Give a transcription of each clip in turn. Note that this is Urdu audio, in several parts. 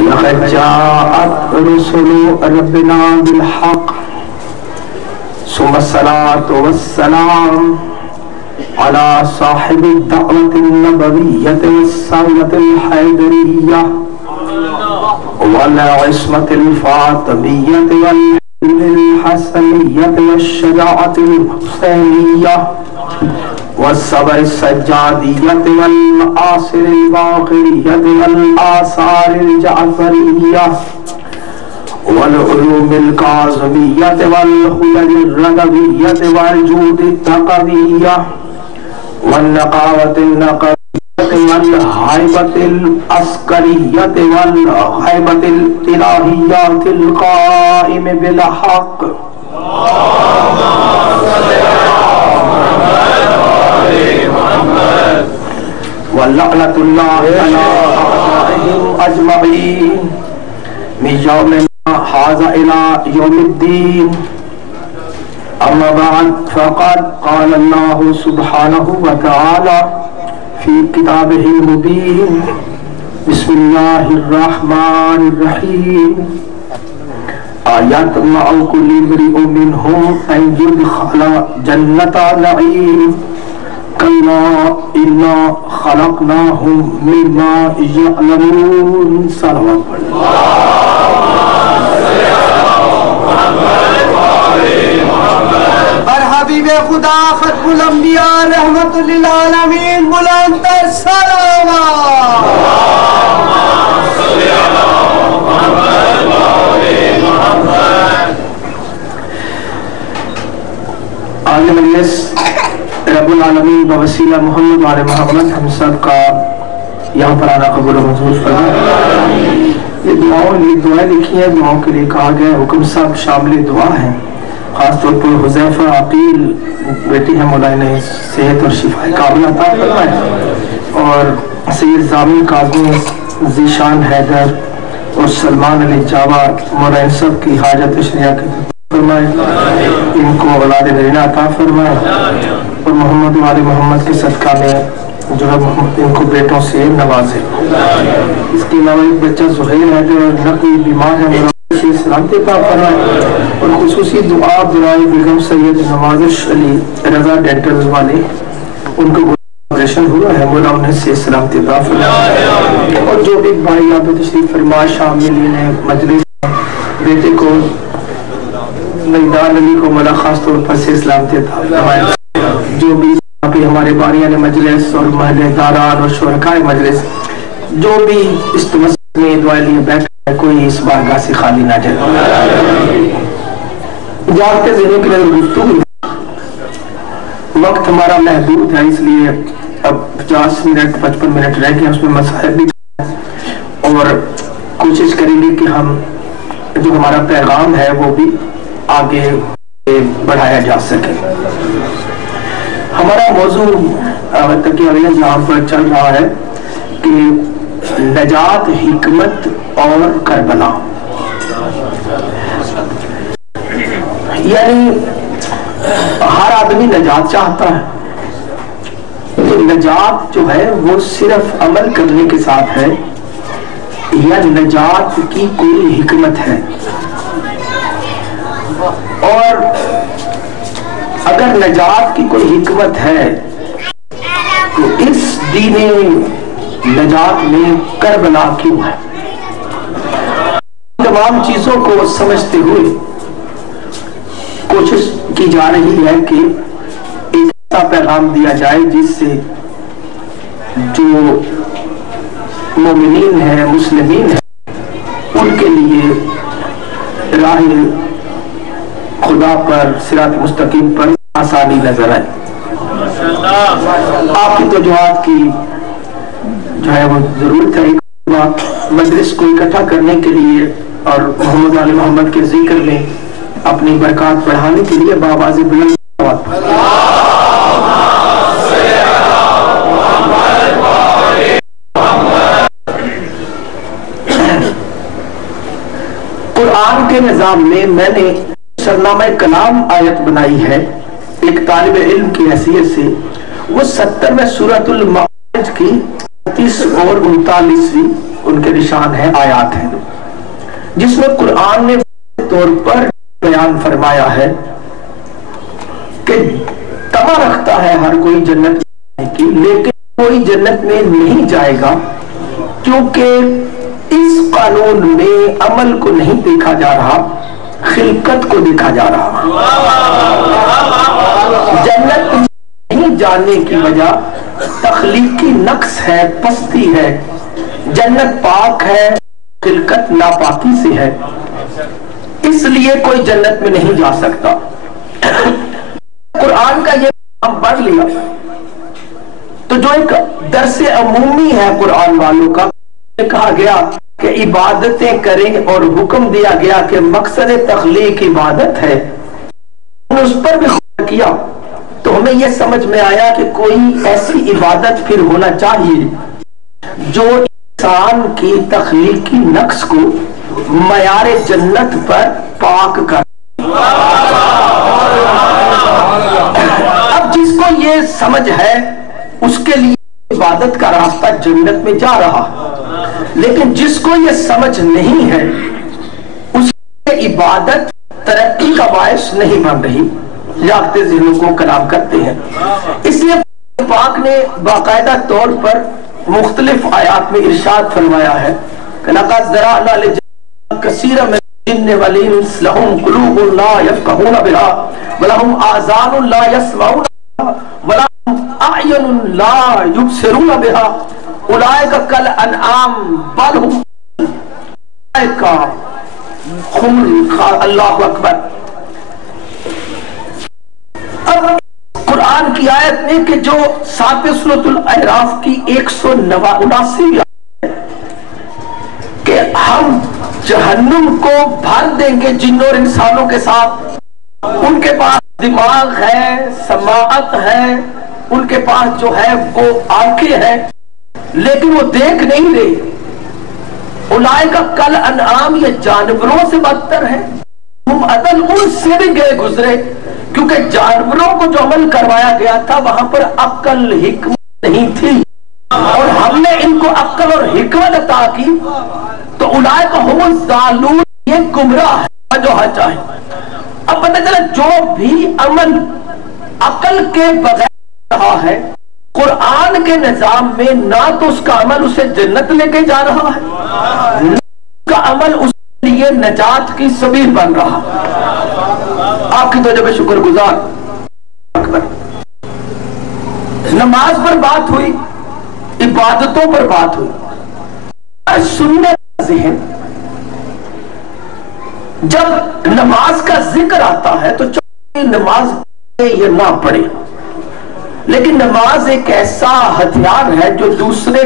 لقد جاءت رسل ربنا بالحق ثم الصلاة والسلام على صاحب الدعوة النبوية والسنة الحيدرية والعصمة الفاطمية والحلم الحسنية والشجاعة الحسينية والصبر السجادية والمآثر الباقرية والآثار الجعفرية والعلوم الكاظمية والخلد الرغبية والجود التقوية والنقاوة النقوية والهيبة العسكرية والهيبة الإلهيات القائم بالحق. ولعنة الله على أعدائهم أجمعين من يومنا هذا إلى يوم الدين. أما بعد فقد قال الله سبحانه وتعالى في كتابه المبين بسم الله الرحمن الرحيم يطمع كل امرئ منهم أن يدخل جنة نعيم كلا إنا خلقناهم مما يعلمون. صلوات اور حبیب خدا ختم الانبیاء رحمت للعالمین بلند تر سلامات. آج مجلس رب العالمین بوسیلہ محمد وعلی محمد ہم سب کا یہاں پر آنا قبول و منظور فرمائے. یہ دعائیں لکھی ہیں، دعاؤں کے لیے کہا گیا حکم سب شامل دعا ہیں. خاص طور پر حذیفہ عقیل بیٹی ہے، مولا نے صحت اور شفا کاملہ عطا فرمائے، اور سید زامن کاظمی ذیشان حیدر اور سلمان علی جاوہ مولا ان سب کی حاجت شریعہ کی فرمائے، ان کو اولاد نرینہ عطا فرمائے، اور محمد وعلی محمد کے صدقہ میں جو ہے ان کو بیٹوں سے نوازے. اس کے علاوہ ایک بچہ زہیر ہے جو نقوی بیمار ہے، سے سلامتی عطا فرمائے، اور خصوصی دعا برائے بیگم سید نوازش علی رضا ڈینٹل والے، ان کو آپریشن ہوا ہے، مولا انہیں سے سلامتی عطا فرمائے. اور جو بھی بھائی یہاں پہ تشریف فرما شاملین ہیں مجلس، بیٹے کو میدان علی کو مولا خاص طور پر سے سلامتی عطا فرمائے. جو بھی یہاں پہ ہمارے بانیان مجلس اور محلے داران اور شرکائے مجلس جو بھی اس تمسک میں دعائیں لیے بیٹھے، کوئی اس بارگاہ سے خالی نہ جائے. جاگتے ذہنوں کے لیے گفتگو، وقت ہمارا محدود ہے، اس لیے اب 50 منٹ 55 منٹ رہ گئے، اس میں مسائل بھی اور کوشش کریں گے کہ ہم جو ہمارا پیغام ہے وہ بھی آگے بڑھایا جا سکے. ہمارا موضوع یہاں پر چل رہا ہے کہ نجات، حکمت اور کربلا. یعنی ہر آدمی نجات چاہتا ہے، تو نجات جو ہے وہ صرف عمل کرنے کے ساتھ ہے یا نجات کی کوئی حکمت ہے؟ اور اگر نجات کی کوئی حکمت ہے تو اس دین نجات میں کربلا کیوں ہے؟ تمام چیزوں کو سمجھتے ہوئے کوشش کی جا رہی ہے کہ ایک ایسا پیغام دیا جائے جس سے جو مومنین ہیں، مسلمین ہیں، ان کے لیے راہ خدا پر، صراط مستقیم پر آسانی نظر آئے. آپ کی توجہات کی جو ہے وہ ضرورت ہے. مجلس کو اکٹھا کرنے کے لیے اور محمد علی محمد کے ذکر میں اپنی برکات بڑھانے کے لیے بآواز بلند قرآن کے نظام میں نے سرنامہ کلام آیت بنائی ہے ایک طالب علم کی حیثیت سے. وہ 70 میں سورۃ المعارج کی 29 اور 39 ان کے نشان ہے، آیات ہیں، جس میں قرآن نے طور پر بیان فرمایا ہے کہ تما رکھتا ہے ہر کوئی جنت جانے کی، لیکن کوئی جنت میں نہیں جائے گا، کیونکہ اس قانون میں عمل کو نہیں دیکھا جا رہا، خلقت کو دیکھا جا رہا۔ جنت نہیں جانے کی وجہ تخلیقی نقص ہے، پستی ہے۔ جنت پاک ہے، خلقت ناپاکی سے ہے، اس لیے کوئی جنت میں نہیں جا سکتا۔ قرآن کا یہ ہم پڑھ لیا تو جو ایک درس عمومی ہے قرآن والوں کا، کہا گیا کہ عبادتیں کریں اور حکم دیا گیا کہ مقصد تخلیق عبادت ہے، اس پر بھی غور کیا تو ہمیں یہ سمجھ میں آیا کہ کوئی ایسی عبادت پھر ہونا چاہیے جو انسان کی تخلیقی نقص کو معیار جنت پر پاک کر۔ اب جس کو یہ سمجھ ہے اس کے لیے عبادت کا راستہ جنت میں جا رہا، لیکن جس کو یہ سمجھ نہیں ہے اس کی عبادت ترقی کا باعث نہیں بن رہی، جاگتے ذہنوں کو کلام کرتے ہیں۔ اس لیے پاک نے باقاعدہ طور پر مختلف آیات میں ارشاد فرمایا ہے کہ لَقَدْ ذَرَأْنَا لِجَهَنَّمَ كَثِيرًا مِنَ الْجِنِّ وَالْإِنسِ لَهُمْ قُلُوبٌ لَا يَفْقَهُونَ بِهَا وَلَهُمْ آذَانٌ لَا يَسْمَعُونَ بِهَا وَلَهُمْ أَعْيُنٌ لَا يُبْصِرُونَ بِهَا أُولَئِكَ كَالْأَنْعَامِ بَلْ هُمْ أُولَئِكَ هُمُ اللہ اکبر۔ اب قرآن کی آیت میں کہ جو ساتھ سورۃ الاعراف کی 179 کہ ہم جہنم کو بھر دیں گے جنوں اور انسانوں کے ساتھ، ان کے پاس دماغ ہے، سماعت ہے، ان کے پاس جو ہے وہ آنکھیں ہیں، لیکن وہ دیکھ نہیں رہے۔ اولئک کالانعام، یہ جانوروں سے بدتر ہے، ہم عدل ان سے بھی گئے گزرے، کیونکہ جانوروں کو جو عمل کروایا گیا تھا وہاں پر عقل حکمت نہیں تھی، اور ہم نے ان کو عقل اور حکمت عطا کی، تو اولئک هم الضالون، یہ گمراہ ہے جو چاہے۔ اب پتہ چلا جو بھی عمل عقل کے بغیر رہا ہے قرآن کے نظام میں، نہ تو اس کا عمل اسے جنت لے کے جا رہا ہے، نہ اس کا عمل اس کے لیے نجات کی سبیل بن رہا۔ آپ کی توجہ پہ شکر گزار۔ نماز پر بات ہوئی، عبادتوں پر بات ہوئی، سنت ذہن جب نماز کا ذکر آتا ہے تو چاہے نماز پڑھے یا نہ پڑھے، لیکن نماز ایک ایسا ہتھیار ہے جو دوسرے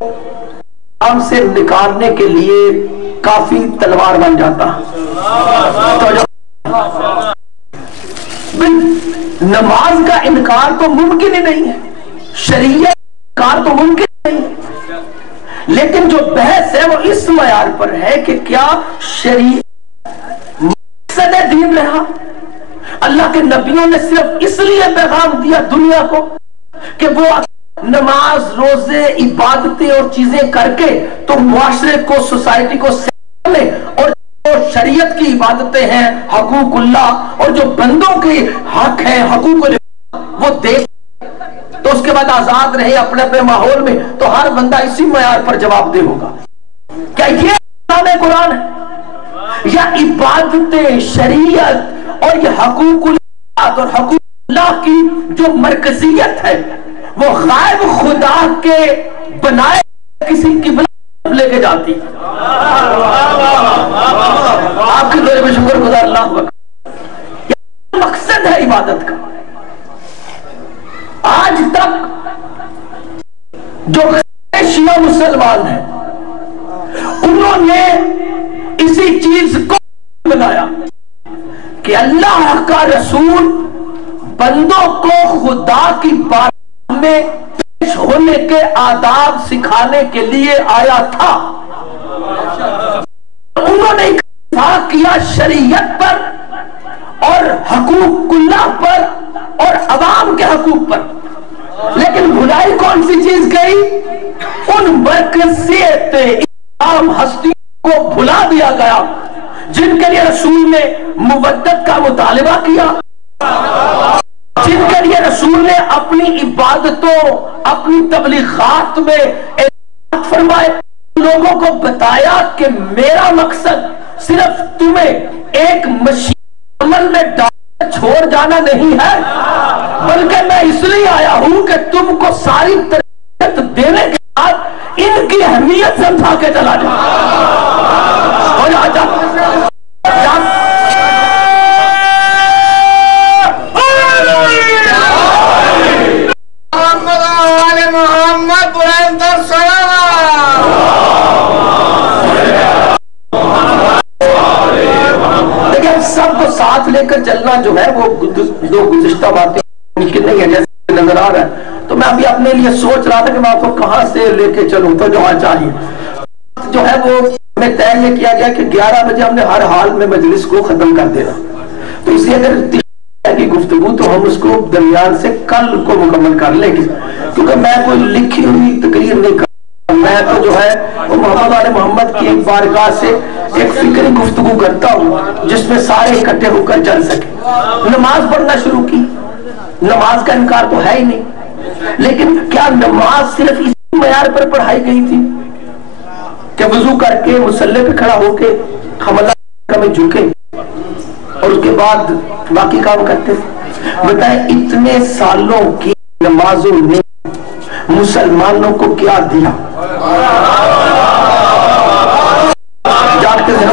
کام سے نکالنے کے لیے کافی تلوار بن جاتا ہے۔ نماز کا انکار تو ممکن ہی نہیں ہے، شریعت کا انکار تو ممکن نہیں ہے، لیکن جو بحث ہے وہ اس معیار پر ہے کہ کیا شریعت مقصد دین رہا؟ اللہ کے نبیوں نے صرف اس لیے پیغام دیا دنیا کو کہ وہ نماز، روزے، عبادتیں اور چیزیں کر کے تو معاشرے کو، سوسائٹی کو سمجھے، اور جو شریعت کی عبادتیں ہیں، حقوق اللہ، اور جو بندوں کے حق ہیں، حقوق وہ دیکھ تو اس کے بعد آزاد رہے اپنے اپنے ماحول میں، تو ہر بندہ اسی معیار پر جواب دہ ہوگا۔ کیا یہ قرآن ہے؟ یا عبادتیں، شریعت اور یہ حقوق اللہ اور حقوق اللہ کی جو مرکزیت ہے وہ غائب خدا کے بنائے کسی قبلہ لے کے جاتی؟ آپ کی دور میں شکر گزار اللہ اکبر۔ یہ مقصد ہے عبادت کا۔ آج تک جو شیعہ مسلمان ہیں انہوں نے اسی چیز کو بنایا کہ اللہ کا رسول بندوں کو خدا کی بارگاہ میں پیش ہونے کے آداب سکھانے کے لیے آیا تھا۔ انہوں نے اتفاق کیا شریعت پر اور حقوق اللہ پر اور عوام کے حقوق پر، لیکن بھلائی کون سی چیز گئی؟ ان مرکزیت عام ہستیوں کو بھلا دیا گیا جن کے لیے رسول نے مودت کا مطالبہ کیا، جن کے لیے رسول نے اپنی عبادتوں اپنی تبلیغات میں اعلان فرمائے، لوگوں کو بتایا کہ میرا مقصد صرف تمہیں ایک مشین عمل میں ڈال چھوڑ جانا نہیں ہے، بلکہ میں اس لیے آیا ہوں کہ تم کو ساری تربیت دینے کے بعد ان کی اہمیت سمجھا کے چلا سب کو ساتھ لے کر چلنا جو ہے وہ دو گزشتہ باتیں ممکن نہیں ہے جیسے نظر آ رہا ہے، تو میں ابھی اپنے لیے سوچ رہا تھا کہ میں آپ کو کہاں سے لے کے چلوں، تو جو چاہیے جو ہے وہ ہمیں طے یہ کیا گیا کہ 11 بجے ہم نے ہر حال میں مجلس کو ختم کر دینا، تو اس لیے اگر کی گفتگو تو ہم اس کو درمیان سے کل کو مکمل کر لیں گے، کیونکہ میں کوئی لکھی ہوئی تقریر نہیں کر، میں تو جو ہے وہ محمد آل محمد کی ایک بارگاہ سے ایک فکری گفتگو کرتا ہوں جس میں سارے اکٹھے ہو کر چل سکے۔ نماز پڑھنا شروع کی، نماز کا انکار تو ہے ہی نہیں، لیکن کیا نماز صرف اسی معیار پر پڑھائی گئی تھی کہ وضو کر کے مصلی پہ کھڑا ہو کے ہم اللہ میں جھکے اور اس کے بعد باقی کام کرتے؟ بتائیں اتنے سالوں کی نمازوں نے مسلمانوں کو کیا دیا؟ جانتے ہیں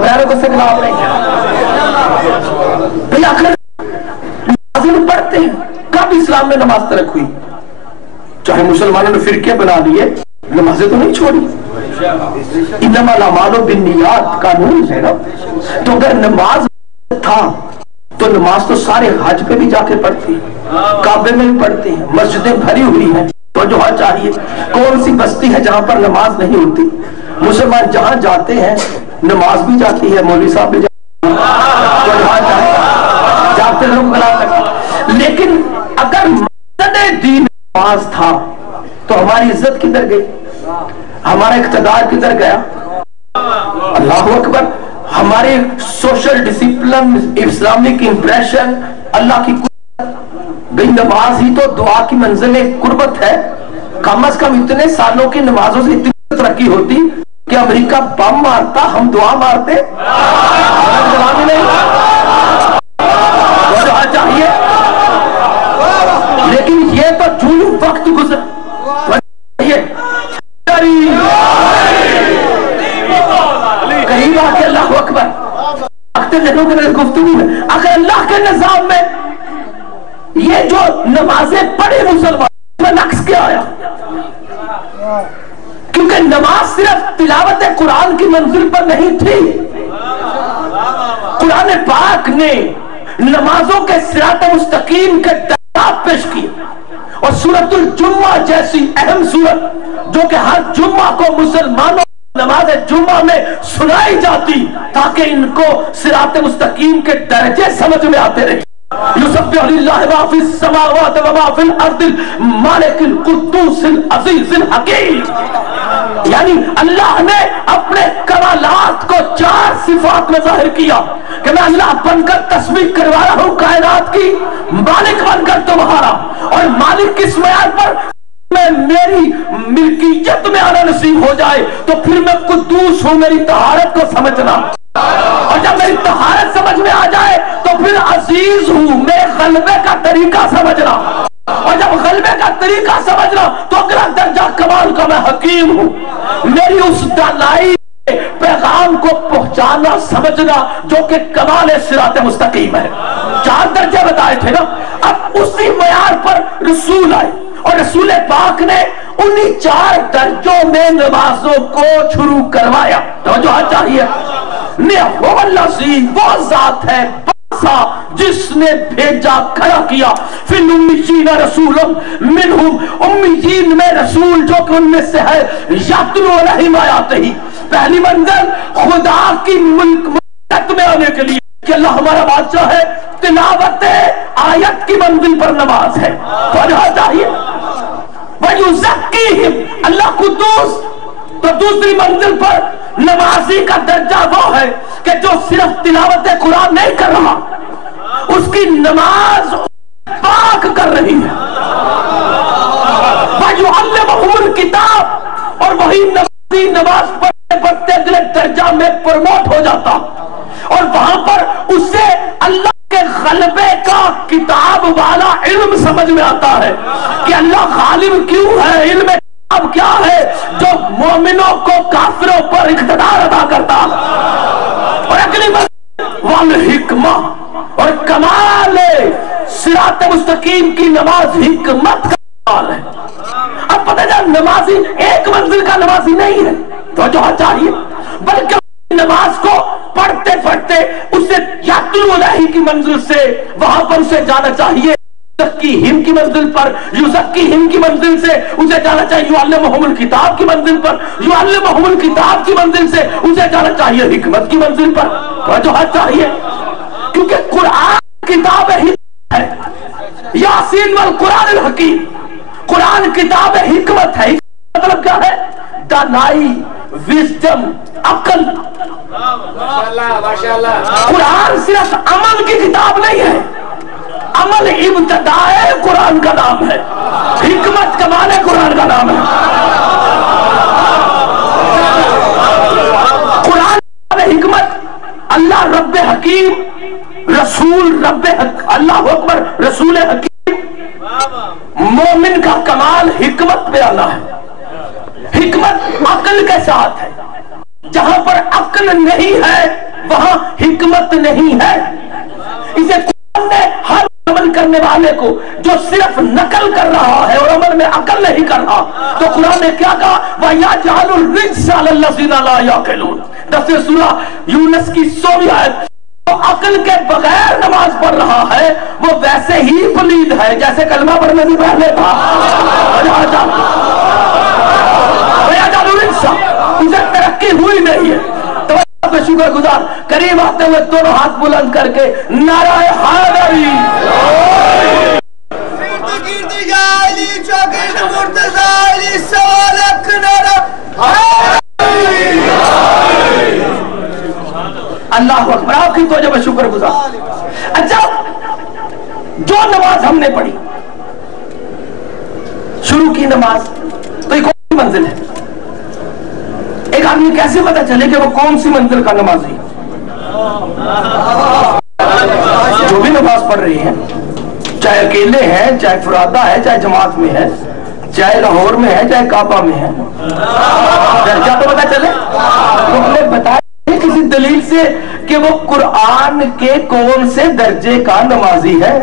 غیروں کو سے خلاف نہیں بھئی آخر نمازیں پڑھتے ہیں، کب اسلام میں نماز ترک ہوئی؟ چاہے مسلمانوں نے فرقے بنا لیے، نمازیں تو نہیں چھوڑی۔ انما الاعمال بالنیات قانون ہے نا، تو اگر نماز تھا تو نماز تو سارے حج پہ بھی جا کے پڑھتے ہیں، کعبے میں بھی پڑھتے ہیں، مسجدیں بھری ہوئی ہیں، تو جو چاہیے کون سی بستی ہے جہاں پر نماز نہیں ہوتی؟ مسلمان جہاں جاتے ہیں نماز بھی جاتی ہے، مولوی صاحب بھی جاتے ہیں، تو جہاں چاہے جاتے لوگ بلا سکتے، لیکن اگر مقصد دین نماز تھا تو ہماری عزت کدھر گئی؟ ہمارا اقتدار کدھر گیا؟ اللہ اکبر! ہمارے سوشل ڈسپلن، اسلامک امپریشن، اللہ کی گئی نماز ہی تو دعا کی منزل قربت ہے۔ کم از کم اتنے سالوں کی نمازوں سے اتنی ترقی ہوتی کہ امریکہ بم مارتا ہم دعا مارتے، چاہیے، لیکن یہ تو جون وقت گزر قریب آ کے اللہ اکبر اکتے دنوں کے گفتگو میں اگر اللہ کے نظام میں یہ جو نمازیں پڑھے مسلمان میں نقص کیا آیا؟ کیونکہ نماز صرف تلاوت قرآن کی منزل پر نہیں تھی، قرآن پاک نے نمازوں کے صراط مستقیم کے درجات پیش کیے، اور سورۃ الجمعہ جیسی اہم سورت جو کہ ہر جمعہ کو مسلمانوں نماز جمعہ میں سنائی جاتی تاکہ ان کو صراط مستقیم کے درجے سمجھ میں آتے رہے۔ یسبح للہ ما فی السماوات و ما فی الارض المالک القدوس العزیز الحکیم، یعنی اللہ نے اپنے کمالات کو 4 صفات میں ظاہر کیا کہ میں اللہ بن کر تسبیح کروا رہا ہوں کائنات کی، مالک بن کر تمہارا، اور مالک کس معیار پر؟ میں میری ملکیت میں آنا نصیب ہو جائے تو پھر میں قدوس ہوں، میری طہارت کو سمجھنا، اور جب میری طہارت سمجھ میں آ جائے تو پھر عزیز ہوں، میں غلبے کا طریقہ سمجھنا، اور جب غلبے کا طریقہ سمجھنا تو اگلا درجہ کمال کا میں حکیم ہوں، میری اس دانائی پیغام کو پہنچانا سمجھنا جو کہ کمال صراط مستقیم ہے۔ 4 درجے بتائے تھے نا، اب اسی معیار پر رسول آئے اور رسول پاک نے انہی 4 درجوں میں نمازوں کو شروع کروایا۔ توجہ چاہیے، وہ ذات ہے جس نے بھیجا کھڑا کیا فی الامیین رسول منہم، امیین میں رسول جو کہ ان میں سے ہے، یتلو علیہم آیاتہ، پہلی منزل خدا کی ملکیت میں آنے کے لیے کہ اللہ ہمارا بادشاہ ہے، تلاوت آیت کی منزل پر نماز ہے، تو چاہیے وَيُزَكِّيهِمْ، اللہ قدوس۔ تو دوسری منزل پر نمازی کا درجہ وہ ہے کہ جو صرف تلاوت قرآن نہیں کر رہا، اس کی نماز پاک کر رہی ہے۔ وَيُعَلِّمُهُمُ الْكِتَابَ، اور وہی نمازی نماز پڑھتے پڑھتے اگلے درجہ میں پروموٹ ہو جاتا، اور وہاں پر اسے اللہ کے غلبے کا کتاب والا علم سمجھ میں آتا ہے کہ اللہ غالب کیوں ہے، علم کتاب کیا ہے جو مومنوں کو کافروں پر اقتدار ادا کرتا۔ اور اگلی والحکمہ، اور کمال صراط مستقیم کی نماز حکمت کا کمال ہے۔ اب پتہ جائے نمازی ایک منزل کا نمازی نہیں ہے تو جو چاہیے، بلکہ نماز کو پڑھتے پڑھتے اسے یاتل الہی کی منزل سے وہاں پر اسے جانا چاہیے، یزکیہم کی منزل پر، یزکیہم کی منزل سے اسے جانا چاہیے، یعلمہم الکتاب کی منزل پر، یعلمہم الکتاب کی منزل سے اسے جانا چاہیے حکمت کی منزل پر، توجہ چاہیے، کیونکہ قرآن کتاب حکمت ہے، یاسین والقرآن الحکیم، قرآن کتاب حکمت ہے۔ مطلب کیا ہے؟ دانائی، وزڈم، عقل۔ قرآن صرف عمل کی کتاب نہیں ہے، عمل ابتدائے قرآن کا نام ہے، حکمت کمال قرآن کا نام ہے۔ قرآن حکمت، اللہ رب حکیم، رسول رب اللہ اکبر، رسول حکیم، مومن کا کمال حکمت پہ آنا ہے۔ حکمت عقل کے ساتھ ہے، جہاں پر عقل نہیں ہے وہاں حکمت نہیں ہے۔ اسے قرآن نے ہر عمل کرنے والے کو جو صرف نقل کر رہا ہے اور عمل میں عقل نہیں کر رہا، تو قرآن نے کیا کہا؟ وَيَجْعَلُ الرِّجْسَ عَلَى الَّذِينَ لَا يَعْقِلُونَ، 10 سورہ یونس کی 100ویں آیت۔ وہ عقل کے بغیر نماز پڑھ رہا ہے، وہ ویسے ہی پلید ہے جیسے کلمہ پڑھنے سے پہلے تھا۔ اسے ترقی ہوئی نہیں ہے۔ تو شکر گزار قریب آتے ہوئے دونوں ہاتھ بلند کر کے نعرہ حیدری، اللہ اکبر، آپ کی توجہ میں شکر گزار۔ اچھا، جو نماز ہم نے پڑھی، شروع کی نماز، تو یہ کون سی منزل ہے؟ ایک آدمی کیسے پتا چلے کہ وہ کون سی منزل کا نمازی؟ جو بھی نماز پڑھ رہی ہیں، چاہے اکیلے ہیں، چاہے فرادہ ہے، چاہے جماعت میں ہے، چاہے لاہور میں ہے، چاہے کعبہ میں ہے، درجہ تو پتا چلے۔ وہ ہمیں بتائے کسی دلیل سے کہ وہ قرآن کے کون سے درجے کا نمازی ہے۔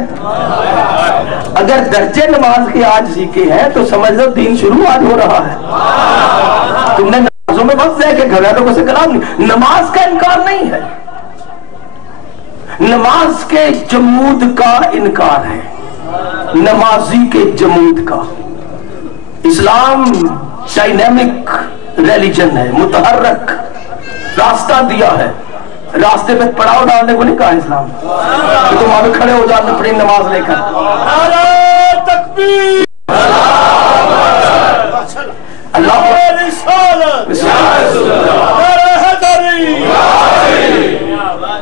اگر درجے نماز کے آج سیکھے ہیں تو سمجھ لو دین شروع آج ہو رہا ہے۔ تم نے نمازوں میں وقت ہے کہ گھر والوں سے کلام نہیں، نماز کا انکار نہیں ہے، نماز کے جمود کا انکار ہے، نمازی کے جمود کا۔ اسلام ڈائنامک ریلیجن ہے، متحرک راستہ دیا ہے، راستے پہ پڑاؤ ڈالنے کو نہیں کہا اسلام کہ تم آگے کھڑے ہو جاتے اپنی نماز لے کر۔ اللہ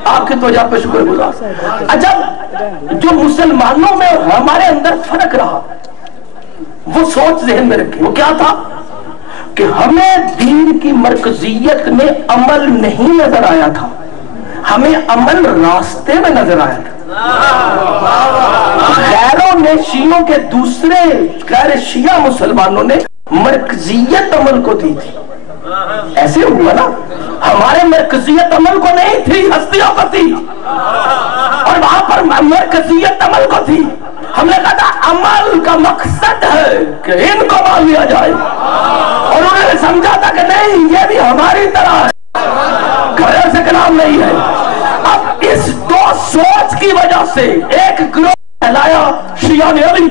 آپ کی توجہ پہ شکر گزار۔ اچھا، جو مسلمانوں میں ہمارے اندر فرق رہا وہ سوچ ذہن میں رکھیں، وہ کیا تھا کہ ہمیں دین کی مرکزیت میں عمل نہیں نظر آیا تھا، ہمیں عمل راستے میں نظر آیا تھا۔ غیروں نے، شیعوں کے دوسرے غیر شیعہ مسلمانوں نے مرکزیت عمل کو دی تھی۔ ایسے ہوا نا، ہمارے مرکزیت عمل کو نہیں تھی، ہستیوں کو تھی، اور وہاں پر مرکزیت عمل کو تھی۔ ہم نے کہا تھا عمل کا مقصد ہے کہ ان کو مان لیا جائے، اور انہوں نے سمجھا تھا کہ نہیں، یہ بھی ہماری طرح ہے، گھر سے کلام نہیں ہے۔ اب اس دو سوچ کی وجہ سے ایک گروہ پھیلایا شیعہ علی،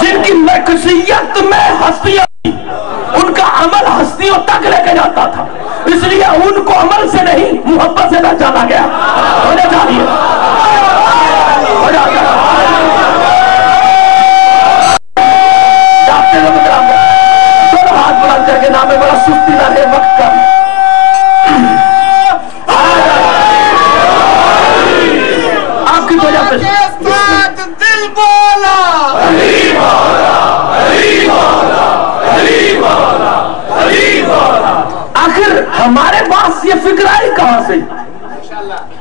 جن کی مرکزیت میں ہستیاں، ان کا عمل ہستی نمازیوں تک لے کے جاتا تھا، اس لیے ان کو عمل سے نہیں محبت سے پہچانا گیا. ہونا چاہیے دونوں ہاتھ بلند کر کے نام ہے، بڑا سستی نہ رہے وقت کا. آپ کی وجہ سے دل بولا آخر ہمارے پاس یہ فکر آئی کہاں سے؟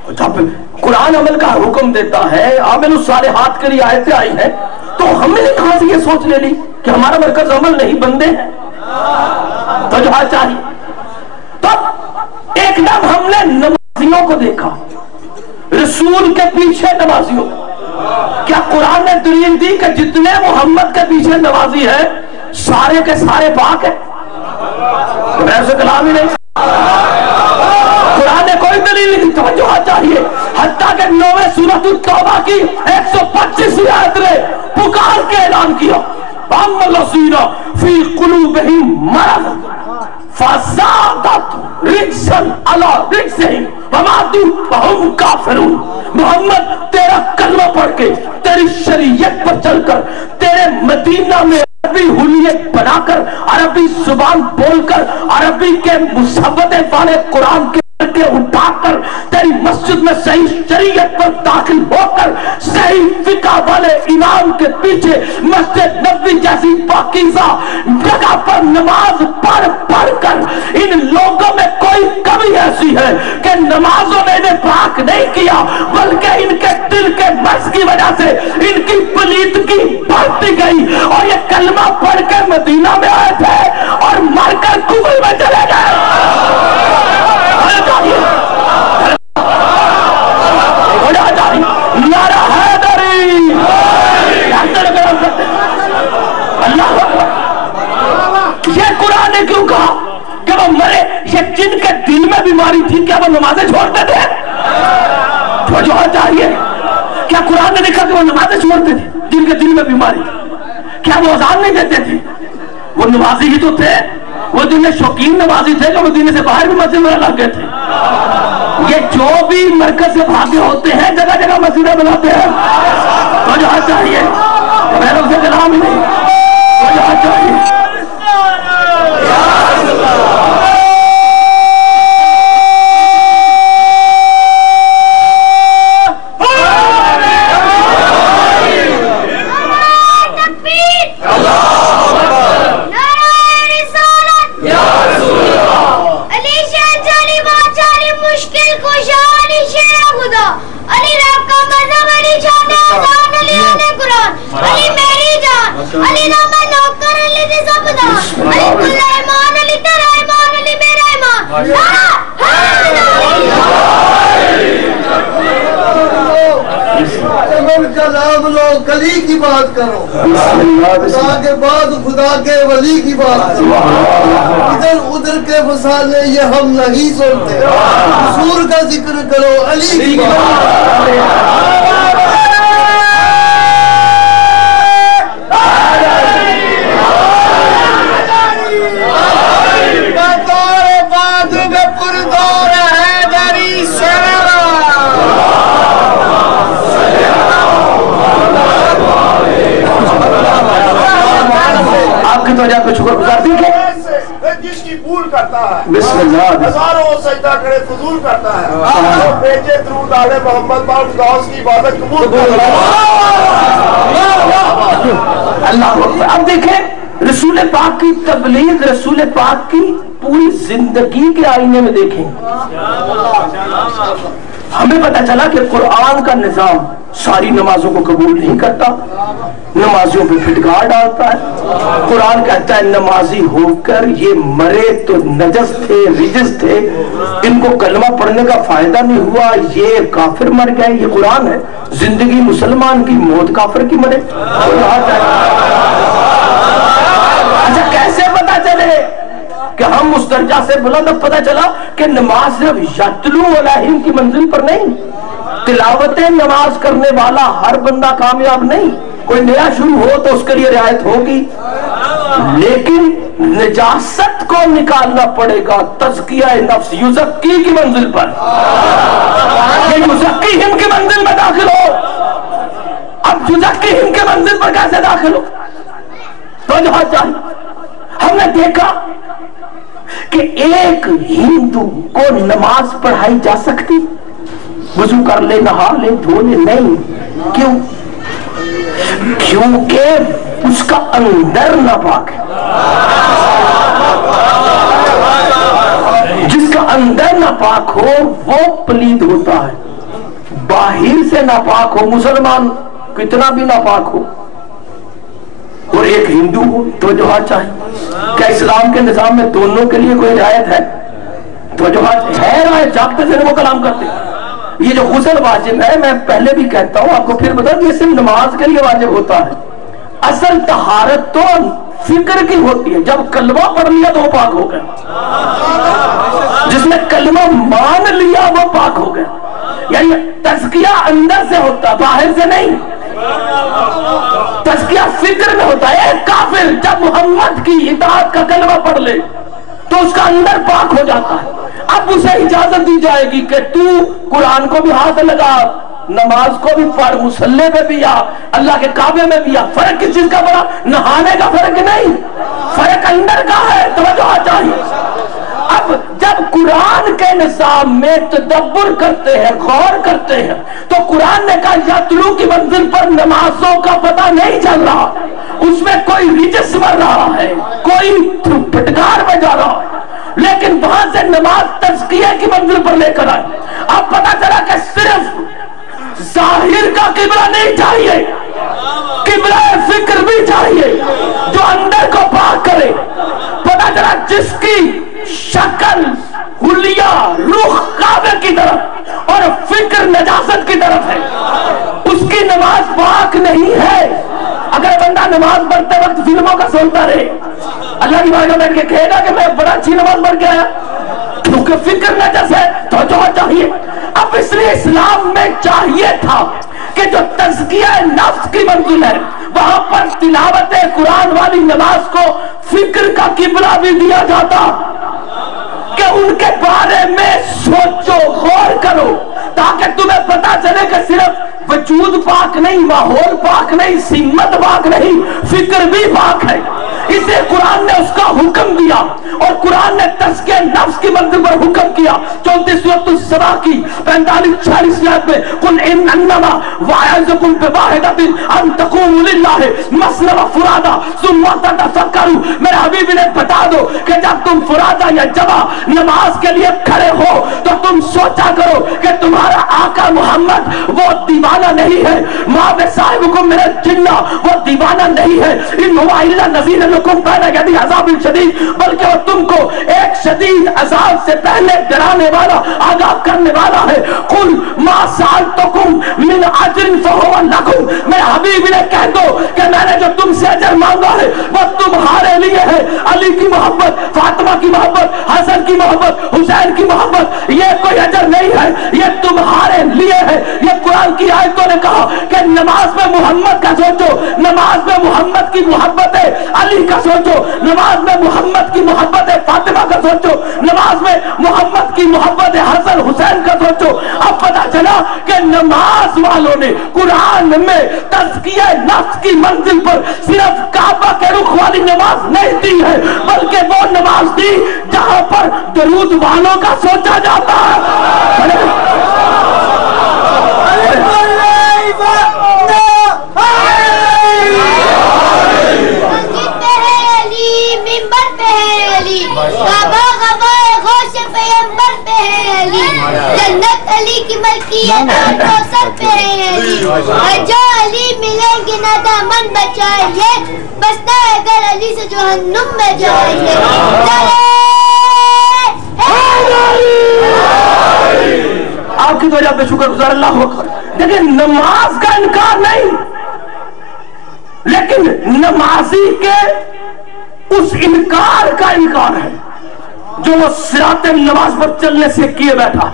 جب قرآن عمل کا حکم دیتا ہے، عامل الصالحات کے لیے آیتیں آئی ہیں، تو ہم نے کہاں سے یہ سوچ لے لی کہ ہمارا مرکز عمل نہیں بندے ہیں؟ تو جو چاہیے تو ایک دم ہم نے نمازیوں کو دیکھا، رسول کے پیچھے نمازیوں. کیا قرآن نے دلیل دی کہ جتنے محمد کے پیچھے نمازی ہیں سارے کے سارے پاک ہیں؟ ایسے کلام ہی نہیں. قرآن نے کوئی دلیل نہیں. توجہ چاہیے. حتیٰ کہ 9ویں سورۃ التوبہ کی 125ویں آیت نے پکار کے اعلان کیا، اَمَّ الَّذِينَ فِي قُلُوبِهِم مَرَضٌ فَزَادَتْهُمْ رِجْسًا عَلَىٰ رِجْسِهِمْ وَمَاتُوا وَهُمْ كَافِرُونَ. محمد تیرا کلمہ پڑھ کے، تیری شریعت پر چل کر، تیرے مدینہ میں عربی حلیت بنا کر، عربی زبان بول کر، عربی کے مسودے والے قرآن کے اٹھا کر تیری مسجد میں صحیح شریعت پر داخل ہو کر صحیح فقہ والے امام کے پیچھے مسجد نبوی جیسی پاکیزہ جگہ پر نماز پڑھ پڑھ کر ان لوگوں میں کوئی کمی ایسی ہے کہ نمازوں نے انہیں پاک نہیں کیا، بلکہ ان کے دل کے مرض کی وجہ سے ان کی پلیدگی بڑھتی گئی اور یہ کلمہ پڑھ کے مدینہ میں آئے تھے اور مر کر کفر میں چلے گئے. نعرہ حیدری. اللہ یہ قرآن نے کیوں کہا کہ وہ مرے؟ یہ جن کے دل میں بیماری تھی کیا وہ نمازیں چھوڑتے تھے؟ جو چاہیے. کیا قرآن نے لکھا کہ وہ نمازیں چھوڑتے تھے جن کے دل میں بیماری تھی؟ کیا وہ اذان نہیں دیتے تھے؟ وہ نمازی ہی تو تھے. وہ جن شوقین نمازی تھے کہ مدینے سے باہر بھی مسجد میں لگ گئے تھے. یہ جو بھی مرکز سے بھاگے ہوتے ہیں جگہ جگہ مسجدیں بناتے ہیں. تو جہاں چاہیے بہنوں سے کلام ہی نہیں. تو جہاں چاہیے گلی کی بات کرو، خدا کے بعد خدا کے ولی کی بات کرو. ادھر ادھر کے مسالے یہ ہم نہیں سنتے. حضور کا ذکر کرو، علی کی بات. شکر گزار دیکھیں جس کی بھول کرتا ہے، بسم اللہ ہزاروں سجدہ کرے فضول کرتا ہے، جو بھیجے درود آلے محمد پاک غوث کی عبادت قبول کرتا ہے. اللہ. اب دیکھیں رسول پاک کی تبلیغ، رسول پاک کی پوری زندگی کے آئینے میں دیکھیں. ہمیں پتہ چلا کہ قرآن کا نظام ساری نمازوں کو قبول نہیں کرتا، نمازیوں پہ پھٹکار ڈالتا ہے. قرآن کہتا ہے نمازی ہو کر یہ مرے تو نجس تھے، رجس تھے، ان کو کلمہ پڑھنے کا فائدہ نہیں ہوا، یہ کافر مر گئے. یہ قرآن ہے. زندگی مسلمان کی، موت کافر کی مرے. اچھا کیسے پتا چلے کہ ہم اس درجہ سے بلند؟ پتا چلا کہ نماز صرف یتلو علیہم کی منزل پر نہیں. تلاوت نماز کرنے والا ہر بندہ کامیاب نہیں. کوئی نیا شروع ہو تو اس کے لیے رعایت ہوگی، لیکن نجاست کو نکالنا پڑے گا تزکیہ نفس یزکی کی منزل پر. یہ یزکیہم کی منزل میں داخل ہو. اب یزکیہم کی منزل پر کیسے داخل ہو؟ تو جہاں چاہیے ہم نے دیکھا کہ ایک ہندو کو نماز پڑھائی جا سکتی، وضو کر لے، نہا لے، دھو لے، نہیں. کیوں؟ کیونکہ اس کا اندر ناپاک ہے. جس کا اندر ناپاک ہو وہ پلید ہوتا ہے. باہر سے ناپاک ہو، مسلمان کتنا بھی ناپاک ہو اور ایک ہندو ہو، تو جو چاہیے. کیا اسلام کے نظام میں دونوں کے لیے کوئی رعایت ہے؟ تو جو ہے رعایت، جاگتے سے وہ کلام کرتے. یہ جو غسل واجب ہے، میں پہلے بھی کہتا ہوں آپ کو پھر بتا کہ یہ صرف نماز کے لیے واجب ہوتا ہے. اصل طہارت تو فکر کی ہوتی ہے. جب کلمہ پڑھ لیا تو وہ پاک ہو گیا. جس نے کلمہ مان لیا وہ پاک ہو گیا. یعنی تزکیہ اندر سے ہوتا، باہر سے نہیں. تزکیہ فکر میں ہوتا ہے. ایک کافر جب محمد کی اطاعت کا کلمہ پڑھ لے تو اس کا اندر پاک ہو جاتا ہے. اب اسے اجازت دی جائے گی کہ تو قرآن کو بھی ہاتھ لگا، نماز کو بھی پڑھ، مصلی میں بھی آ، اللہ کے کعبے میں بھی آ. فرق کس چیز کا بڑا؟ نہانے کا فرق نہیں، فرق اندر کا ہے. توجہ چاہیے. اب جب قرآن کے نظام میں تدبر کرتے ہیں، غور کرتے ہیں، تو قرآن نے کہا یتلو کی منزل پر نمازوں کا پتہ نہیں چل رہا. اس میں کوئی رجس مر رہا ہے، کوئی پھٹکار میں جا رہا ہے، لیکن وہاں سے نماز تزکیہ کی منزل پر لے کر آئے. اب پتہ چلا کہ صرف ظاہر کا قبلہ نہیں چاہیے، قبلہ فکر بھی چاہیے جو اندر کو پاک کرے. پتہ چلا جس کی شکل، حلیہ، رخ کعبے کی طرف اور فکر نجاست کی طرف ہے، اس کی نماز پاک نہیں ہے. اگر بندہ نماز پڑھتے وقت فلموں کا سنتا رہے، اللہ کی بارگاہ میں بیٹھ کے کہے گا کہ میں بڑا اچھی نماز پڑھ کے آیا، کیونکہ فکر نجس ہے. تو جو چاہیے. اب اس لیے اسلام میں چاہیے تھا کہ جو تزکیہ نفس کی منزل ہے وہاں پر تلاوت قرآن والی نماز کو فکر کا قبلہ بھی دیا جاتا، کہ ان کے بارے میں سوچو، غور کرو، تاکہ تمہیں پتا چلے کہ صرف وجود پاک نہیں، ماحول پاک نہیں، سمت پاک نہیں، فکر بھی پاک ہے. اسے قرآن نے اس کا حکم دیا اور قرآن نے تزکیہ نفس کی منزل پر حکم کیا. 34 سورۃ السبا کی 45-46 آیت میں قل انما وعظکم بواحدۃ ان تقوموا للہ مثنی وفرادا ثم تتفکروا. میرے حبیب نے بتا دو کہ جب تم فرادا یا جمع نماز کے لیے کھڑے ہو تو تم سوچا کرو کہ تمہارا آقا محمد وہ دیوانہ نہیں ہے، ماں بے صاحبکم من الجنہ وہ دیوانہ نہیں ہے، ان ہوا الا نذیر لکم بین یدی عذاب شدید، بلکہ وہ تم کو ایک شدید عذاب سے پہلے ڈرانے والا، آگاہ کرنے والا ہے. قل ما سألتکم من اجر فہو لکم. میرے حبیب نے کہہ دو کہ میں نے جو تم سے اجر مانگا ہے وہ تمہارے لیے ہے. علی کی محبت، فاطمہ کی محبت، حسن کی محبت، حسین کی محبت، یہ کوئی اجر نہیں ہے، یہ تمہارے لیے ہے. یہ قرآن کی آیتوں نے کہا کہ نماز میں محمد کا سوچو، نماز میں محمد کی محبت ہے علی کا سوچو، نماز میں محمد کی محبت ہے فاطمہ کا سوچو، نماز میں محمد کی محبت ہے حسن حسین کا سوچو. اب پتا چلا کہ نماز والوں نے قرآن میں تزکیہ نفس کی منزل پر صرف کعبہ کے رخ والی نماز نہیں دی ہے، بلکہ وہ نماز دی جہاں پر درود والوں کا سوچا جاتا ہے. جنت علی کی ملکیت اور سب پہ ہے علی، اور جو علی ملیں گے نہ دامن بچائیے، بسنا ہے اگر علی سے جہنم میں جائیے. آپ کی وجہ پہ شکر گزار اللہ اکبر. لیکن نماز کا انکار نہیں، لیکن نمازی کے اس انکار کا انکار ہے جو وہ صراط نماز پر چلنے سے کیے بیٹھا.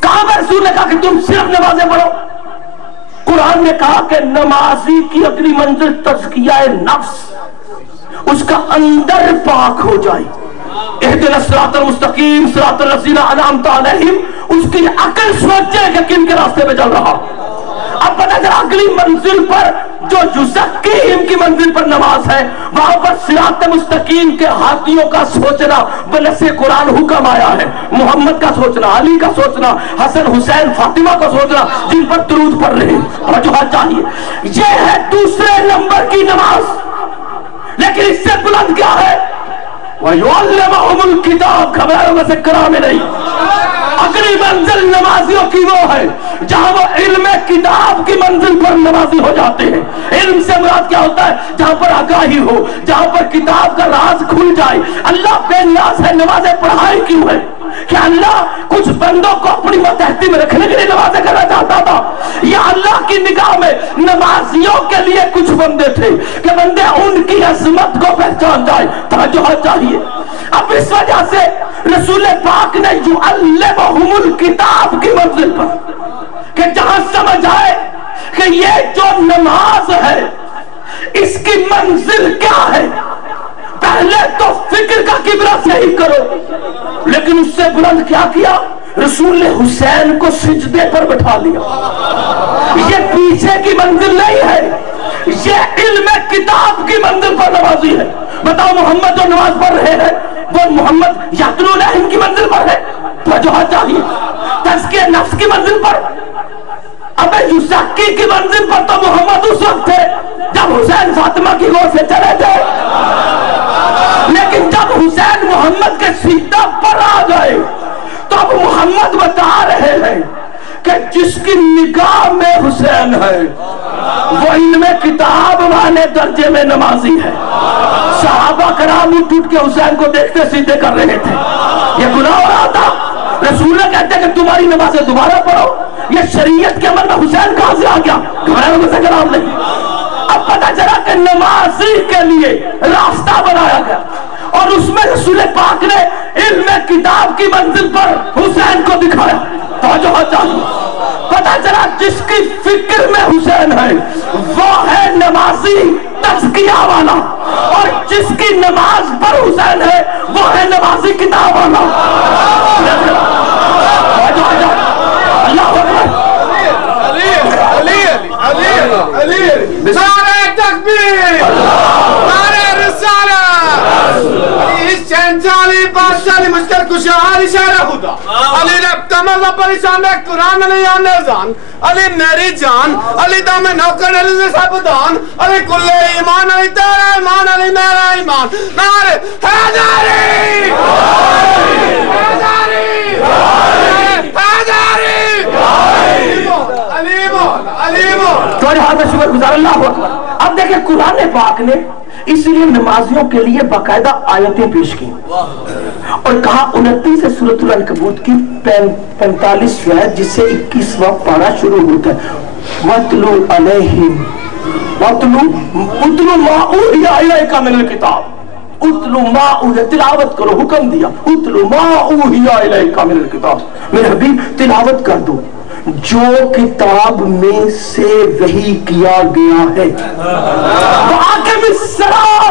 کہاں پر رسول نے کہا کہ تم صرف نمازیں پڑھو؟ قرآن نے کہا کہ نمازی کی اگلی منزل تزکیہ نفس. اس کا اندر پاک ہو جائے. اہدنا الصراط المستقیم صراط الذین انعمت علیہم، اس کی عقل سوچے کہ کن کے راستے پہ چل رہا. اب پتہ چلا اگلی منزل پر جو یزکیہم کی منزل پر نماز ہے، وہاں پر صراط مستقیم کے ہاتھیوں کا سوچنا بنص قرآن حکم آیا ہے. محمد کا سوچنا، علی کا سوچنا، حسن حسین فاطمہ کا سوچنا، جن پر درود پڑھ رہے ہیں. توجہ چاہیے. یہ ہے دوسرے نمبر کی نماز. لیکن اس سے بلند کیا ہے؟ وَيُعَلِّمُهُمُ الْكِتَابَ. خبروں میں سے کرام نہیں. اگلی منزل نمازیوں کی وہ ہے جہاں وہ علم کتاب کی منزل پر نمازی ہو جاتے ہیں. علم سے مراد کیا ہوتا ہے؟ جہاں پر آگاہی ہو، جہاں پر کتاب کا راز کھل جائے. اللہ بے نیاز ہے. نمازیں پڑھائی کیوں ہے؟ کہ اللہ کچھ بندوں کو اپنی ماتحتی میں رکھنے کے لیے نمازیں کرنا چاہتا تھا. یا اللہ کی نگاہ میں نمازیوں کے لیے کچھ بندے تھے کہ بندے ان کی عظمت کو پہچان جائے. توجہ چاہیے. اب اس وجہ سے رسول پاک نے یعلمہم الکتاب کی منزل پر کہ جہاں سمجھ آئے کہ یہ جو نماز ہے اس کی منزل کیا ہے، پہلے تو فکر کا قبلہ صحیح کرو. لیکن اس سے بلند کیا کیا؟ رسول نے حسین کو سجدے پر بٹھا لیا. یہ پیچھے کی منزل نہیں ہے، یہ علم کتاب کی منزل پر نمازی ہے. بتاؤ محمد جو نماز پڑھ رہے ہیں وہ محمد یتلون علیہم کی منزل پر ہے. توجہ چاہیے. تزکیہ نفس کی منزل پر. ابے یزکی کی منزل پر تو محمد اس وقت تھے جب حسین فاطمہ کی گود سے چلے تھے. لیکن جب حسین محمد کے سیدھا پر آ گئے تو اب محمد بتا رہے ہیں کہ جس کی نگاہ میں حسین ہے وہ علم کتاب والے درجے میں نمازی ہے. صحابہ کرام اٹھ اٹھ کے حسین کو دیکھتے سیدھے کر رہے تھے. یہ گناہ ہو رہا تھا. رسول کہتے ہیں کہ تمہاری نمازیں دوبارہ پڑھو. یہ شریعت کے عمل میں حسین کہاں سے آ گیا؟ گھبرانے میں سے کلام نہیں. اب پتہ چلا کہ نمازی کے لیے راستہ بنایا گیا اور اس میں رسول پاک نے علم کتاب کی منزل پر حسین کو دکھایا. توجہ چاہیے. پتہ چلا جس کی فکر میں حسین ہے وہ ہے نمازی تزکیہ والا، اور جس کی نماز پر حسین ہے وہ ہے نمازی کتاب والا. اللہ اکبر. نعرہ تکبیر، نعرہ رسالت. اس چنچالی بادشاہی مشکل کشا علی شہر خدا علی رب کمل و پریشان قرآن علی آنزان علی میری جان علی دام نوکر علی سبدان علی کل ایمان علی تیرا ایمان علی میرا ایمان. نعرہ حیدری حیدری حیدری علی مولا علی مولا. تو ہاتھ میں شکر گزار. اللہ اکبر. اب دیکھیں قرآن پاک نے اس لیے نمازیوں کے لیے باقاعدہ آیتیں پیش کی اور کہا 29 سورۃ العنکبوت کی 45 آیت جس سے 21واں پارہ شروع ہوتا ہے. وَاتْلُ عَلَيْهِمْ اتلو ما اوحی الیک من الکتاب. اتلو ما اوحی، تلاوت کرو. حکم دیا اتلو ما اوحی الیک من الکتاب. میرے حبیب تلاوت کر دو جو کتاب میں سے وحی کیا گیا ہے. وَأَقِمِ الصَّلَاةَ،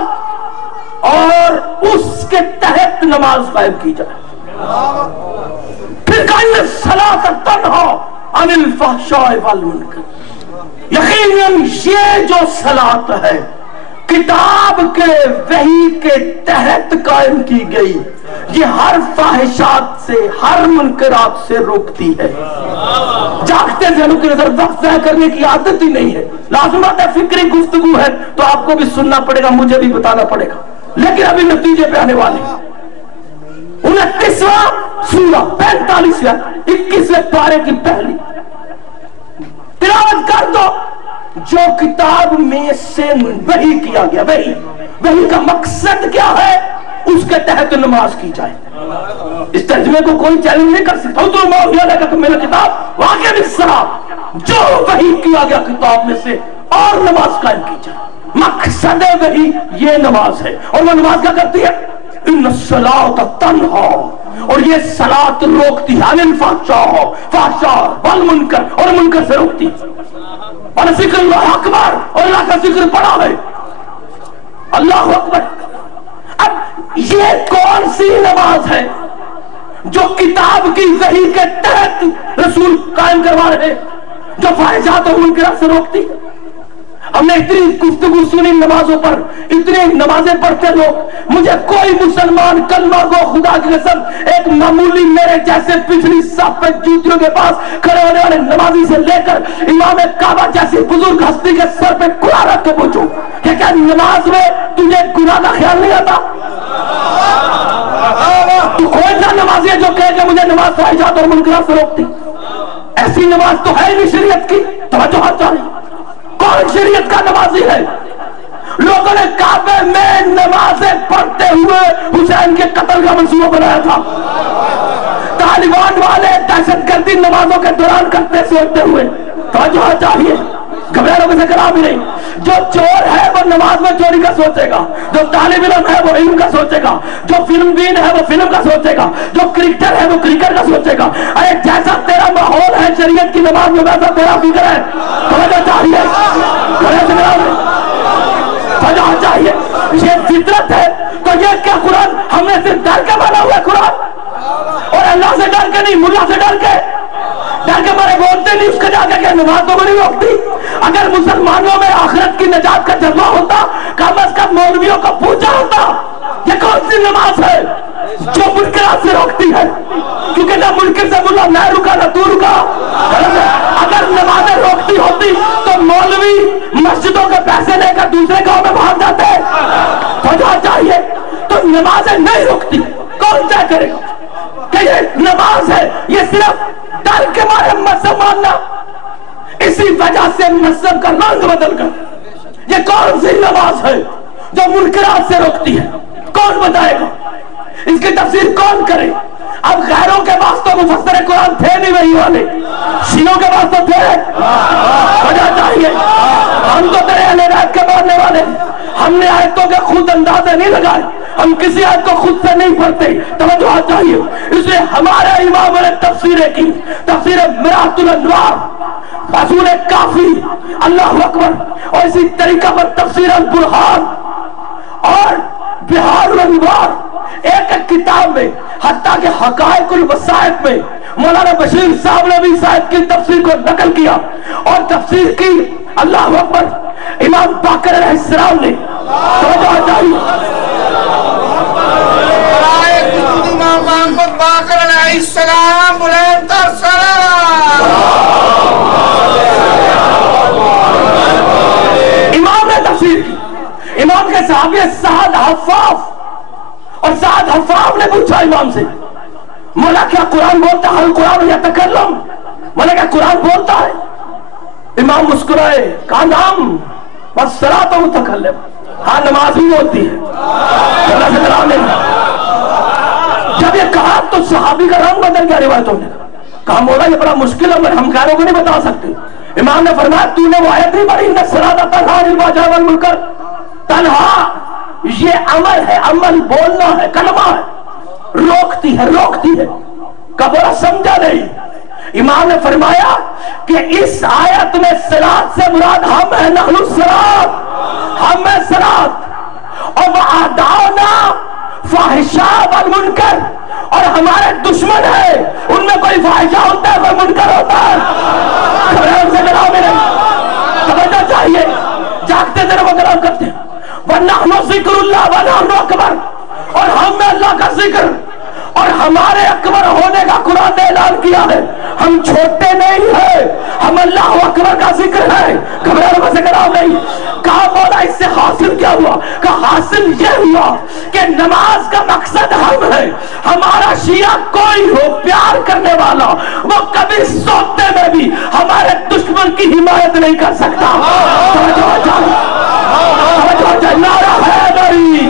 اور اس کے تحت نماز قائم کی جائے. پھر کہا الصَّلَاةَ تَنْہَا عَنِ الْفَحْشَاءِ وَالْمُنکَرِ. یقیناً یہ جو صلاۃ ہے کتاب کے وحی کے تحت قائم کی گئی، یہ ہر فاحشات سے ہر منکرات سے روکتی ہے. جاگتے ذہنوں کی نظر وقت ضائع کرنے کی عادت ہی نہیں ہے. لازمات ہے فکری گفتگو ہے تو آپ کو بھی سننا پڑے گا، مجھے بھی بتانا پڑے گا. لیکن ابھی نتیجے پہ آنے والے 29واں سورہ 45 21ویں پارے کی پہلی تلاوت کر دو. جو کتاب میں سے وحی کیا گیا، وحی کا مقصد کیا ہے؟ اس کے تحت نماز کی جائے. اس ترجمے کو کوئی چیلنج نہیں کر سکتا. تو میرا کتاب واقعی جو وحی کیا گیا کتاب میں سے اور نماز قائم کی جائے. مقصد وحی یہ نماز ہے. اور وہ نماز کیا کرتی ہے؟ ان الصلاۃ تنہا، اور یہ صلاۃ روکتی ہے عن الفحشاء والمنکر، اور منکر سے روکتی ہے. اور ذکر اللہ اکبر، اور اللہ کا ذکر پڑا ہے. اللہ اکبر. اب یہ کون سی نماز ہے جو کتاب کی وحی کے تحت رسول قائم کروا رہے، جو فاحشات و منکرات سے روکتی؟ ہم نے اتنی گفتگو سنی نمازوں پر، اتنی نمازیں پڑھتے لوگ. مجھے کوئی مسلمان کلمہ کو خدا کی قسم ایک معمولی میرے جیسے پچھلی صف پہ جوتیوں کے پاس کھڑے ہونے والے نمازی سے لے کر امام کعبہ جیسی بزرگ ہستی کے سر پہ کھڑا رکھ کے پوچھو کہ کیا نماز میں تجھے گناہ کا خیال نہیں آتا؟ تو کوئی سا نمازی ہے جو کہے کہ مجھے نماز فاحشات اور منکرات سے روکتی؟ ایسی نماز تو ہے نہیں شریعت کی. توجہ ہاتھ چاہیے. کون شریعت کا نمازی ہے؟ لوگوں نے کعبے میں نمازیں پڑھتے ہوئے حسین کے قتل کا منصوبہ بنایا تھا. طالبان والے دہشت گردی نمازوں کے دوران کرتے سوچتے ہوئے. توجہ چاہیے. گھبراہٹوں میں سے کلام ہی نہیں. جو چور ہے وہ نماز میں چوری کا سوچے گا، جو طالب علم ہے وہ علم کا سوچے گا، جو فلم بین ہے وہ فلم کا سوچے گا، جو کرکٹر ہے وہ کرکٹ کا سوچے گا. ارے جیسا تیرا ماحول ہے شریعت کی نماز میں ویسا تیرا فکر ہے. توجہ چاہیے. توجہ چاہیے. یہ فطرت ہے. تو یہ کیا قرآن ہم نے صرف ڈر کے بنا ہوا ہے قرآن؟ اور اللہ سے ڈر کے نہیں، ملا سے ڈر کے مارے بولتے نہیں. اس کے جا کے نماز تو نہیں روکتی. اگر مسلمانوں میں آخرت کی نجات کا جذبہ ہوتا کم از کم مولویوں کو پوچھا ہوتا یہ کون سی نماز ہے جو منکرات سے روکتی ہے؟ کیونکہ نہ منکر سے ملا نہ رکا نہ تو رکا. اگر نمازیں روکتی ہوتی تو مولوی مسجدوں کے پیسے لے کر دوسرے گاؤں میں بھاگ جاتے. توجہ چاہیے. تو نمازیں نہیں روکتی. کون طے کرے کہ یہ نماز ہے؟ یہ صرف ڈر کے مارے مذہب ماننا. اسی وجہ سے مذہب کا رنگ بدل کر یہ کون سی نماز ہے جو منکرات سے روکتی ہے؟ کون بتائے گا؟ اس کی تفسیر کون کرے؟ اب غیروں کے پاس تو مفسر قرآن تھے نہیں وہی والے، شیعوں کے پاس تو تھے. وجہ چاہیے. ہم تو تیرے اہل بیت کے ماننے والے. ہم نے آیتوں کے خود اندازے نہیں لگائے. ہم کسی آیت کو خود سے نہیں پڑھتے. توجہ چاہیے. اس لیے ہمارے امام نے تفسیریں کی. تفسیر مرات الانوار، اصول کافی، اللہ اکبر، اور اسی طریقہ پر تفسیر البرہان اور بہار الانوار، ایک ایک کتاب میں، حتیٰ کہ حقائق الوسائط میں مولانا بشیر صاحب نے بھی صاحب کی تفسیر کو نقل کیا اور تفسیر کی. اللہ اکبر. امام باقر علیہ السلام نے توجہ چاہیے. امام محمد باقر علیہ السلام بلند تر سلام. امام نے تفسیر کی. امام کے صحابی سعد حفاف، اور سعد حفاف نے پوچھا امام سے مولا کیا قرآن بولتا ہے؟ القرآن یتکلم. مولا کیا قرآن بولتا ہے؟ امام مسکرائے، کہا نام والصلاۃ متکلم. ہاں نماز بھی بولتی ہے. اللہ سے کلام نہیں. جب یہ کہا تو صحابی کا رنگ بدل گیا. روایتوں نے کہا مولا یہ بڑا مشکل ہے، ہم غیروں کو نہیں بتا سکتے. امام نے فرمایا تو نے وہ آیت نہیں پڑھی ان الصلاۃ تنہی عن الفحشاء والمنکر؟ تنہا یہ عمل ہے، عمل بولنا ہے، کلمہ ہے. روکتی ہے. کب بولا سمجھا نہیں. امام نے فرمایا کہ اس آیت میں صلاۃ سے مراد ہم ہیں، نحن الصلاۃ، ہم ہیں صلاۃ. اور وَأَعْدَاؤْنَا فَاحِشَاءَ وَالْمُنْكَرَ، اور ہمارے دشمن ہیں ان میں کوئی فاحشہ ہوتا ہے کوئی منکر ہوتا ہے. خبریں سے کلام میں نہیں. توجہ چاہیے. جاگتے دیر وہ کلام کرتے ہیں. وَنَحْنُ ذِكْرُ اللَّهِ وَنَحْنُ أَكْبَرُ، اور ہم میں اللہ کا ذکر اور ہمارے اکبر ہونے کا قرآن نے اعلان کیا ہے. ہم چھوٹے نہیں ہیں، ہم اللہ اکبر کا ذکر ہے. گھبراہٹ سے کلام نہیں. کہا مولا اس سے حاصل کیا ہوا؟ کہا حاصل یہ ہوا کہ نماز کا مقصد ہم ہے. ہمارا شیعہ کوئی ہو پیار کرنے والا، وہ کبھی سوتے میں بھی ہمارے دشمن کی حمایت نہیں کر سکتا. نعرہ حیدری.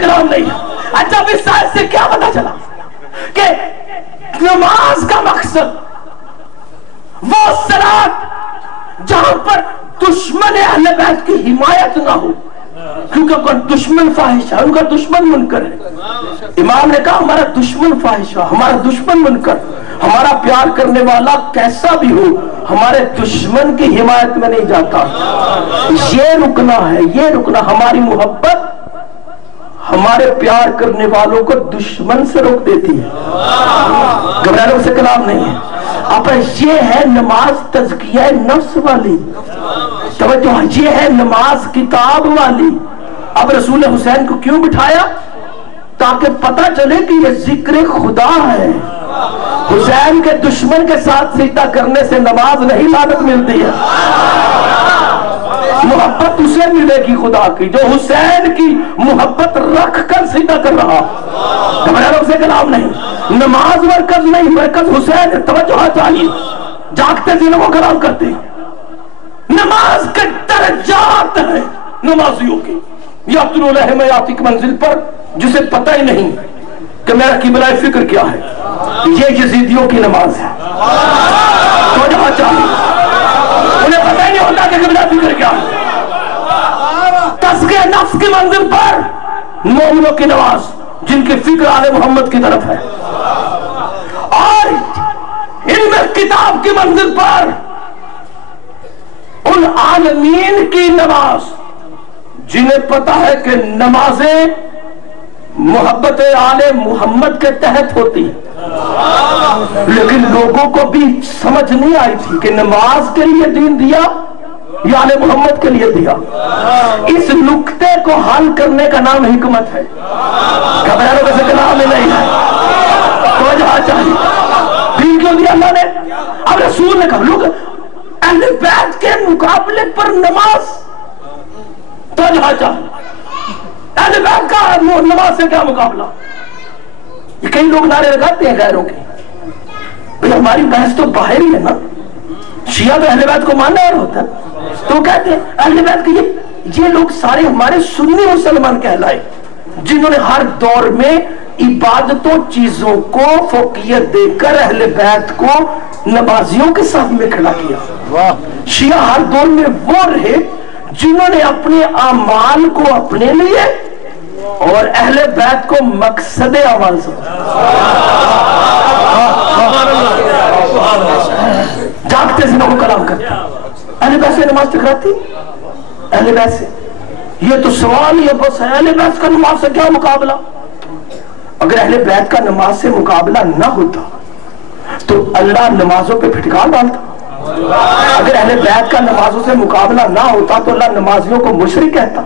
کلام نہیں. اچھا اب اس آیت سے کیا پتا چلا کہ نماز کا مقصد وہ صلاۃ جہاں پر دشمن اہل بیت کی حمایت نہ ہو. کیونکہ ان کا دشمن فاحش ہے، ان کا دشمن منکر ہے۔ امام نے کہا ہمارا دشمن فاحش ہے، ہمارا دشمن منکر، ہمارا پیار کرنے والا کیسا بھی ہو ہمارے دشمن کی حمایت میں نہیں جاتا۔ یہ رکنا ہے، یہ رکنا، ہماری محبت ہمارے پیار کرنے والوں کو دشمن سے روک دیتی ہے، گھبرانے سے کلام نہیں ہے۔ اب یہ ہے نماز تزکیہ نفس والی، توجہ، یہ ہے نماز کتاب والی۔ اب رسول حسین کو کیوں بٹھایا؟ تاکہ پتہ چلے کہ یہ ذکر خدا ہے۔ حسین کے دشمن کے ساتھ سجدہ کرنے سے نماز نہیں لعنت ملتی ہے، محبت اسے ملے گی خدا کی جو حسین کی محبت رکھ کر سجدہ کر رہا۔ گھبرانے سے کلام نہیں، نماز مرکز نہیں، مرکز حسین ہے۔ توجہ چاہیے، جاگتے ذہنوں کو کلام کرتے ہیں۔ نماز کے درجات ہیں نمازیوں کی، یاتلو علیہم آیات کی منزل پر جسے پتہ ہی نہیں کہ میرا قبلہ فکر کیا ہے، یہ یزیدیوں کی نماز ہے۔ توجہ چاہیے، انہیں پتہ ہی نہیں ہوتا کہ قبلہ فکر کیا ہے۔ تزکیہ نفس کی منزل پر مومنوں کی نماز جن کی فکر آل محمد کی طرف ہے، اور علم کتاب کی منزل پر ان عالمین کی نماز جنہیں پتا ہے کہ نمازیں محبت آل محمد کے تحت ہوتی، لیکن لوگوں کو بھی سمجھ نہیں آئی تھی کہ نماز کے لیے دین دیا یا آل محمد کے لیے دیا۔ اس نکتے کو حل کرنے کا نام حکمت ہے، گھبرانے سے کلام نہیں ہے۔ توجہ چاہیے، دین کیوں دیا اللہ نے؟ اب رسول نے کہا لوگ اہل بیت کے مقابلے پر نماز، توجہ چاہیے، اہل بیت کا نماز سے کیا مقابلہ؟ یہ کئی لوگ نعرے لگاتے ہیں غیروں کے، بھئی ہماری بحث تو باہر ہی ہے نا، شیعہ تو اہل بیت کو ماننا اور ہوتا ہے، تو کہتے ہیں اہل بیت کے یہ لوگ سارے ہمارے سنی مسلمان کہلائے جنہوں نے ہر دور میں عبادتوں چیزوں کو فوقیت دے کر اہل بیت کو نمازیوں کے صف میں کھڑا کیا۔ شیعہ ہر دور میں وہ رہے جنہوں نے اپنے اعمال کو اپنے لیے اور اہل بیت کو مقصد اعمال سمجھا۔ جاگتے سے نمو کلام کرتے اہل بیت سے نماز ٹکراتی، اہل بیت سے یہ تو سوال یہ بس ہے، اہل بیت کا نماز سے کیا مقابلہ؟ اگر اہل بیت کا نماز سے مقابلہ نہ ہوتا تو اللہ نمازوں پہ پھٹکار ڈالتا۔ اگر اہل بیت کا نمازوں سے مقابلہ نہ ہوتا تو اللہ نمازیوں کو مشرک کہتا۔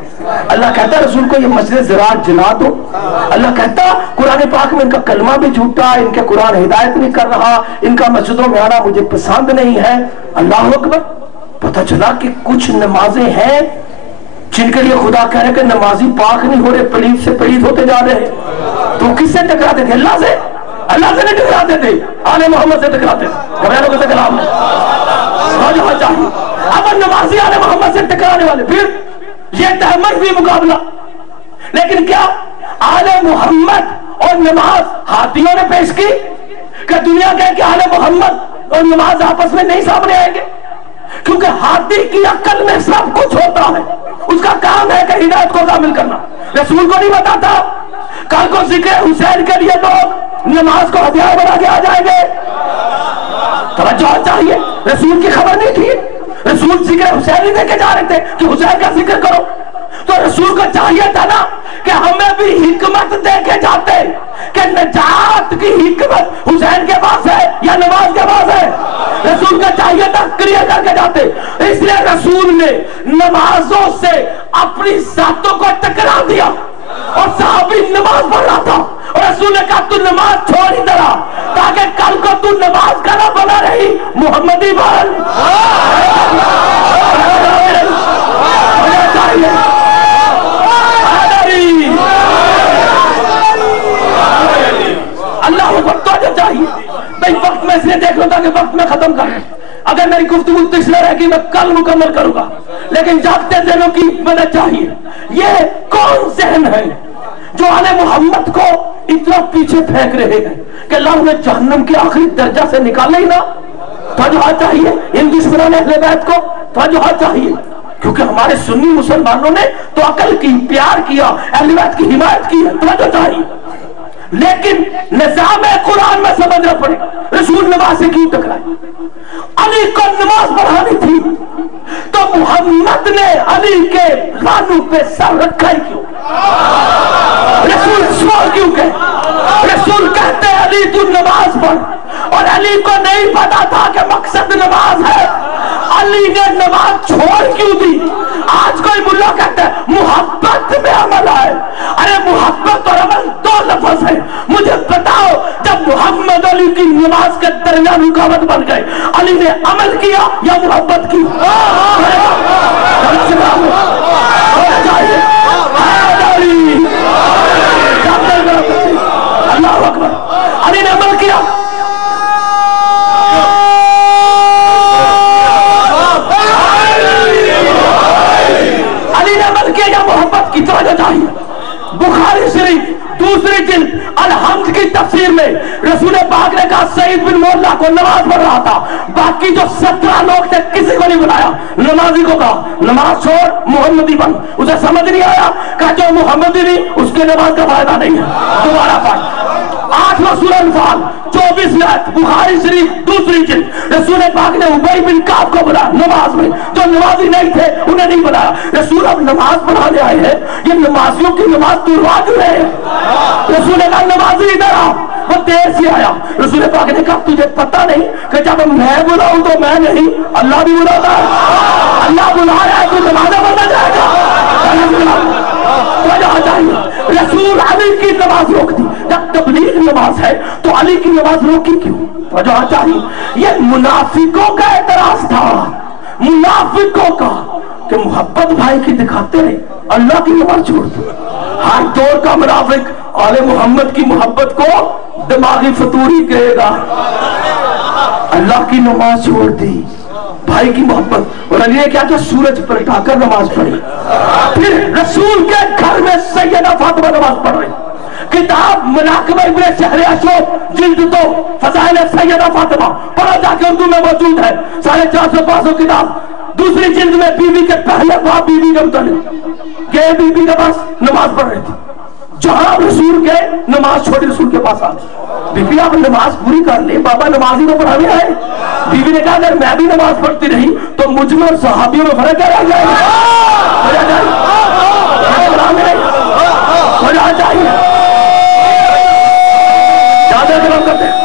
اللہ کہتا رسول کو یہ مسجد زراعت جلا دو۔ اللہ کہتا قرآن پاک میں ان کا کلمہ بھی جھوٹا، ان کے قرآن ہدایت نہیں کر رہا، ان کا مسجدوں میں آنا مجھے پسند نہیں ہے۔ اللہ اکبر۔ پتہ چلا کہ کچھ نمازیں ہیں جن کے لیے خدا کہہ رہے کہ نمازی پاک نہیں ہو رہے، پلید سے پلید ہوتے جا رہے ہیں۔ تو کس سے ٹکراتے تھے؟ اللہ سے؟ اللہ سے نہیں ٹکراتے تھے، آل محمد سے ٹکراتے تھے۔ گھبرانے سے کلام ہے، چاہیے۔ اب نمازی آل محمد سے ٹکرانے والے، پھر یہ تحمل بھی مقابلہ، لیکن کیا آل محمد اور نماز ہاتھیوں نے پیش کی کہ دنیا کہے کہ آل محمد اور نماز آپس میں نہیں سامنے آئیں گے؟ کیونکہ ہاتھی کی عقل میں سب کچھ ہوتا ہے، اس کا کام ہے کہ ہدایت کو شامل کرنا۔ رسول کو نہیں بتاتا کل کو ذکر حسین کے لیے لوگ نماز کو ہتھیار بنا کے آ جائیں گے۔ توجہ چاہیے، رسول کی خبر نہیں تھی، رسول ذکر حسین ہی دے کے جا رہے تھے کہ حسین کا ذکر کرو، تو رسول کو چاہیے تھا نا کہ ہمیں بھی حکمت دے کے جاتے کہ نجات کی حکمت حسین کے پاس ہے یا نماز کے پاس ہے۔ رسول کا چاہیے تھا کلیئر کر کے جاتے، اس لیے رسول نے نمازوں سے اپنی ذاتوں کو ٹکرا دیا، اور صحابی نماز پڑھ رہا تھا اور رسول نے کہا تو نماز چھوڑ ہی درا تاکہ کل کو تو نماز کا نہ بنا رہی محمدی بن۔ اللہ کو توجہ چاہیے بھائی، وقت میں اس لیے دیکھ لوں تاکہ وقت میں ختم کر، اگر میری گفتگو تسلے رہے گی میں کل مکمل کروں گا، لیکن جاگتے ذہنوں کی مدد چاہیے۔ یہ کون ذہن ہے جو آل محمد کو اتنا پیچھے پھینک رہے ہیں کہ اللہ انہیں جہنم کے آخری درجہ سے نکالے ہی نہ؟ توجہ چاہیے ان دشمنان اہل بیت کو، توجہ چاہیے۔ کیونکہ ہمارے سنی مسلمانوں نے تو عقل کی، پیار کیا، اہل بیت کی حمایت کی ہے، توجہ چاہیے، لیکن نظام قرآن میں سمجھنا پڑے رسول نماز سے کیوں ٹکرائے؟ علی کو نماز پڑھانی تھی تو محمد نے علی کے رانوں پہ سر رکھا ہی کیوں؟ رسول سوال کیوں کہ رسول کہتے علی تو نماز پڑھ، اور علی کو نہیں پتا تھا کہ مقصد نماز ہے، علی نے نماز چھوڑ کیوں دی؟ آج کوئی ملا کہتا ہے محبت میں عمل آئے، ارے محبت اور عمل دو لفظ ہے، مجھے بتاؤ جب محمد علی کی نماز کے درمیان رکاوٹ بن گئے علی نے عمل کیا یا محبت کی؟ اللہ اکبر، علی نے عمل کیا، علی نے عمل کیا یا محبت کی؟ توجہ چاہیے۔ بخاری شریف دوسری جلد الحمد کی تفسیر میں رسول پاک نے کہا سعید بن مولا کو نماز پڑھ رہا تھا، باقی جو 17 لوگ تھے کسی کو نہیں بلایا، نمازی کو کہا نماز چھوڑ محمدی بن، اسے سمجھ نہیں آیا، کہا جو محمدی نہیں اس کے نماز کا فائدہ نہیں ہے، دوبارہ پڑھ۔ 8واں سورہ انفال 24 آیت بخاری شریف دوسری جلد، رسول پاک نے ابی بن کعب کو بلایا نماز میں، جو نمازی نہیں تھے انہیں نہیں بلایا، رسول اب نماز پڑھانے آئے ہیں، یہ نمازیوں کی نماز توڑوا کیوں رہے ہیں؟ رسول نے کہا نمازی ادھر آ، وہ دیر سے آیا، رسول پاک نے کہا تجھے پتہ نہیں کہ جب میں بلاؤں تو میں نہیں اللہ بھی بلاتا ہے، اللہ بلا رہا ہے تو نمازہ بننا جائے گا، رسول علی کی نماز روک دی، جب تبلیغ نماز ہے تو علی کی نماز روکی کیوں؟ وجہ چاہیے، یہ منافقوں کا اعتراض تھا، منافقوں کا کہ محبت بھائی کی دکھاتے رہے، اللہ کی نماز چھوڑ دو۔ ہر دور کا منافق آل محمد کی محبت کو دماغی فطوری کہے گا، اللہ کی نماز چھوڑ دی، بھائی کی محبت، اور علی نے کیا کہ سورج پلٹا کر نماز پڑھی، پھر رسول کے گھر میں سیدہ فاطمہ نماز پڑھ رہی، کتاب مناقب ابن شہریاشو جلد 2 فضائل سیدہ فاطمہ پڑھا جا کے اردو میں موجود ہے، 450-500 کتاب، دوسری جلد میں بیوی کے پہلے باب بیوی کے متعلق، یہ بیوی کے پاس نماز پڑھ رہی تھی، جہاں رسول کے نماز چھوڑی رسول کے پاس آ گئی، بیوی آپ نماز پوری کر لیں، بابا نمازی کو پڑھانے آئے، بیوی نے کہا اگر میں بھی نماز پڑھتی رہی تو مجھ میں اور صحابیوں میں فرق کیا رہ جائے گا، زیادہ کرم کرتے ہیں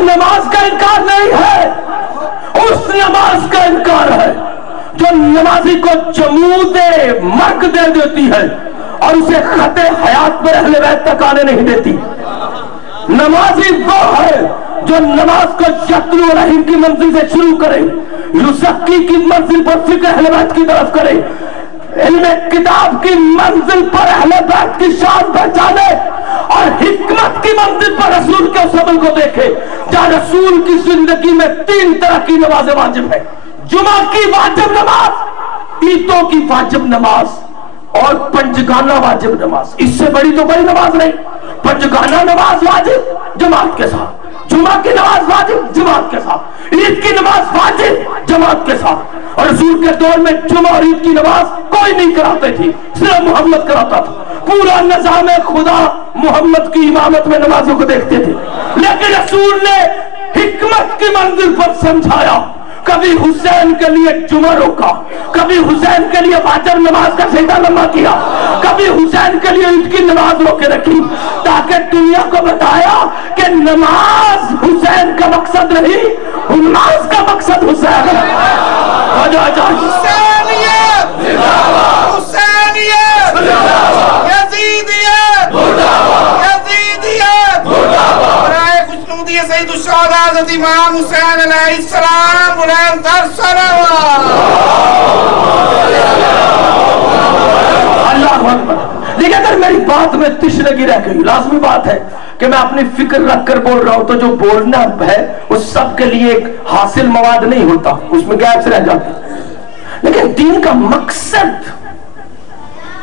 نماز کا انکار نہیں ہے، اس نماز کا انکار ہے جو نمازی کو جمود مرگ دے دیتی ہے اور اسے خط حیات پر اہل بیت تک آنے نہیں دیتی۔ نمازی وہ ہے جو نماز کو یتلو رحیم کی منزل سے شروع کرے، یزکی کی منزل پر فکر اہل بیت کی طرف کرے، علم کتاب کی منزل پر اہل بیت کی شان پہچانے، اور حکمت کی منزل پر رسول کے اس عمل کو دیکھے جہاں رسول کی زندگی میں 3 طرح کی نمازیں واجب ہے، جمعہ کی واجب نماز، عیدوں کی واجب نماز، اور پنجگانہ واجب نماز، اس سے بڑی تو بڑی نماز نہیں، پنجگانہ نماز واجب جماعت کے ساتھ، جمعہ کی نماز واجب جماعت کے ساتھ، عید کی نماز واجب جماعت کے ساتھ، اور رسول کے دور میں جمعہ اور عید کی نماز کوئی نہیں کراتے تھی، صرف محمد کراتا تھا، پورا نظام خدا محمد کی امامت میں نمازوں کو دیکھتے تھے، لیکن رسول نے حکمت کی منزل پر سمجھایا، کبھی حسین کے لیے جمعہ روکا، کبھی حسین کے لیے واجب نماز کا سجدہ لمبا کیا، کبھی حسین کے لیے عید کی نماز روکے رکھی، تاکہ دنیا کو بتایا کہ نماز حسین کا مقصد نہیں، نماز کا مقصد حسین ہے۔ حسینیت حسینیت یزیدیت یزیدیت، برائے خوشنودی سید الشہداء حضرت امام حسین علیہ السلام بلند تر صلوات۔ اللہ اکبر۔ لیکن اگر میری بات میں تش لگی رہ گئی، لازمی بات ہے کہ میں اپنی فکر رکھ کر بول رہا ہوں، تو جو بولنا ہے اس سب کے لیے ایک حاصل مواد نہیں ہوتا، اس میں گیپس رہ جاتے، لیکن دین کا مقصد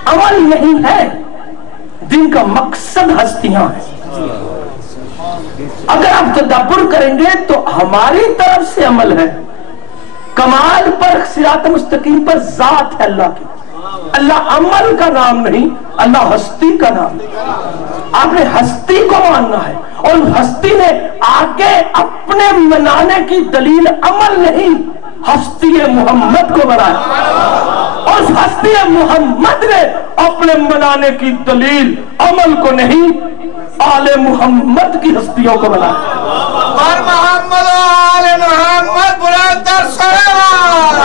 عمل نہیں ہے، دین کا مقصد ہستیاں ہیں۔ اگر آپ تدبر کریں گے تو ہماری طرف سے عمل ہے، کمال پر صراط مستقیم پر ذات ہے اللہ کی۔ اللہ عمل کا نام نہیں، اللہ ہستی کا نام ہے۔ آپ نے ہستی کو ماننا ہے، اور ہستی نے آگے اپنے منانے کی دلیل عمل نہیں، ہستی محمد کو بنایا، اور ہستی محمد نے اپنے منانے کی دلیل عمل کو نہیں، آل محمد کی ہستیوں کو بنایا۔ اور محمد و آل محمد بلند صلوات۔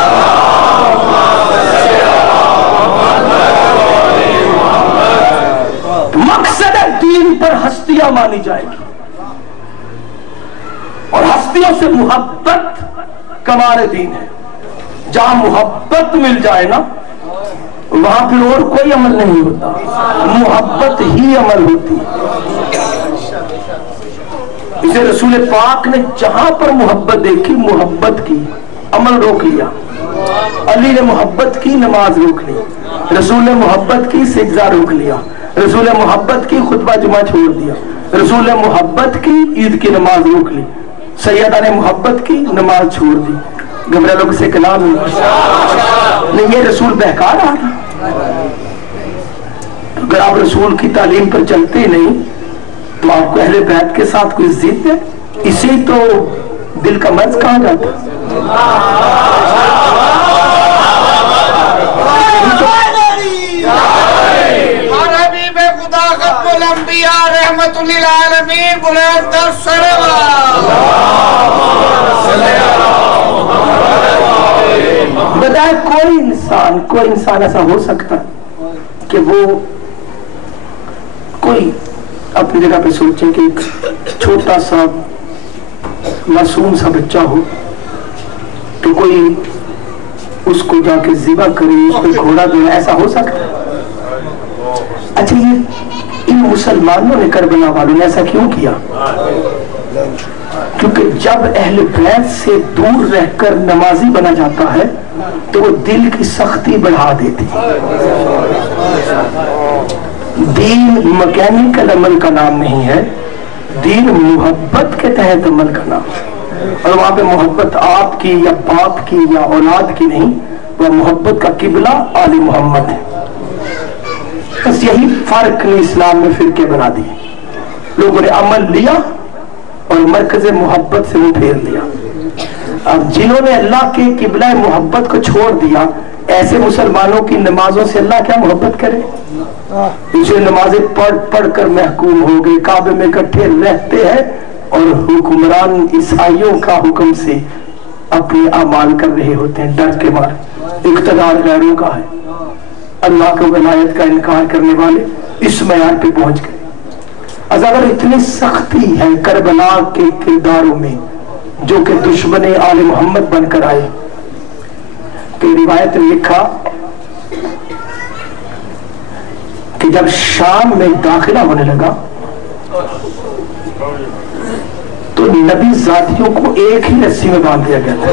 مقصد دین پر ہستیاں مانی جائے گی، اور ہستیوں سے محبت کمال دین ہے۔ جہاں محبت مل جائے نا وہاں پھر اور کوئی عمل نہیں ہوتا، محبت ہی عمل ہوتی ہے۔ اسے رسول پاک نے جہاں پر محبت دیکھی محبت کی، عمل روک لیا۔ علی نے محبت کی، نماز روک لی۔ رسول نے محبت کی، سجدہ روک لیا۔ رسول نے محبت کی، خطبہ جمعہ چھوڑ دیا۔ رسول نے محبت کی، عید کی نماز روک لی۔ سیدہ نے محبت کی، نماز چھوڑ دی۔ گھبرا لوگ سے کلام نہیں، یہ رسول بہکار آ گیا۔ اگر آپ رسول کی تعلیم پر چلتے نہیں تو آپ کو اہل بیت کے ساتھ کوئی ضد ہے؟ اسی تو دل کا مرض کہا جاتا ہے۔ الانبیاء رحمت للعالمین بلند صلوات۔ بتائے کوئی انسان ایسا ہو سکتا کہ وہ کوئی اپنی جگہ پہ سوچے کہ ایک چھوٹا سا معصوم سا بچہ ہو تو کوئی اس کو جا کے ذبح کرے، اس پہ گھوڑا دے، ایسا ہو سکتا ہے؟ اچھا، یہ ان مسلمانوں نے کربلا والوں نے ایسا کیوں کیا؟ کیونکہ جب اہل بیت سے دور رہ کر نمازی بنا جاتا ہے تو وہ دل کی سختی بڑھا دیتی۔ دین مکینیکل عمل کا نام نہیں ہے، دین محبت کے تحت عمل کا نام ہے، اور وہاں پہ محبت آپ کی یا باپ کی یا اولاد کی نہیں، وہ محبت کا قبلہ آل محمد ہے۔ بس یہی فرق نے اسلام میں فرقے بنا دیے، لوگوں نے عمل لیا اور مرکز محبت سے وہ پھیر لیا۔ اب جنہوں نے اللہ کے قبلہ محبت کو چھوڑ دیا، ایسے مسلمانوں کی نمازوں سے اللہ کیا محبت کرے؟ جو نمازیں پڑھ پڑھ کر محکوم ہو گئے، کعبے میں اکٹھے رہتے ہیں اور حکمران عیسائیوں کا حکم سے اپنے اعمال کر رہے ہوتے ہیں ڈر کے مارے۔ اقتدار غیروں کا ہے، اللہ کے ولایت کا انکار کرنے والے اس معیار پہ پہنچ گئے۔ اگر اتنی سختی ہے کربلا کے کرداروں میں جو کہ دشمن آل محمد بن کر آئے، کہ روایت نے لکھا کہ جب شام میں داخلہ ہونے لگا تو نبی ذاتیوں کو ایک ہی رسی میں باندھ دیا گیا تھا۔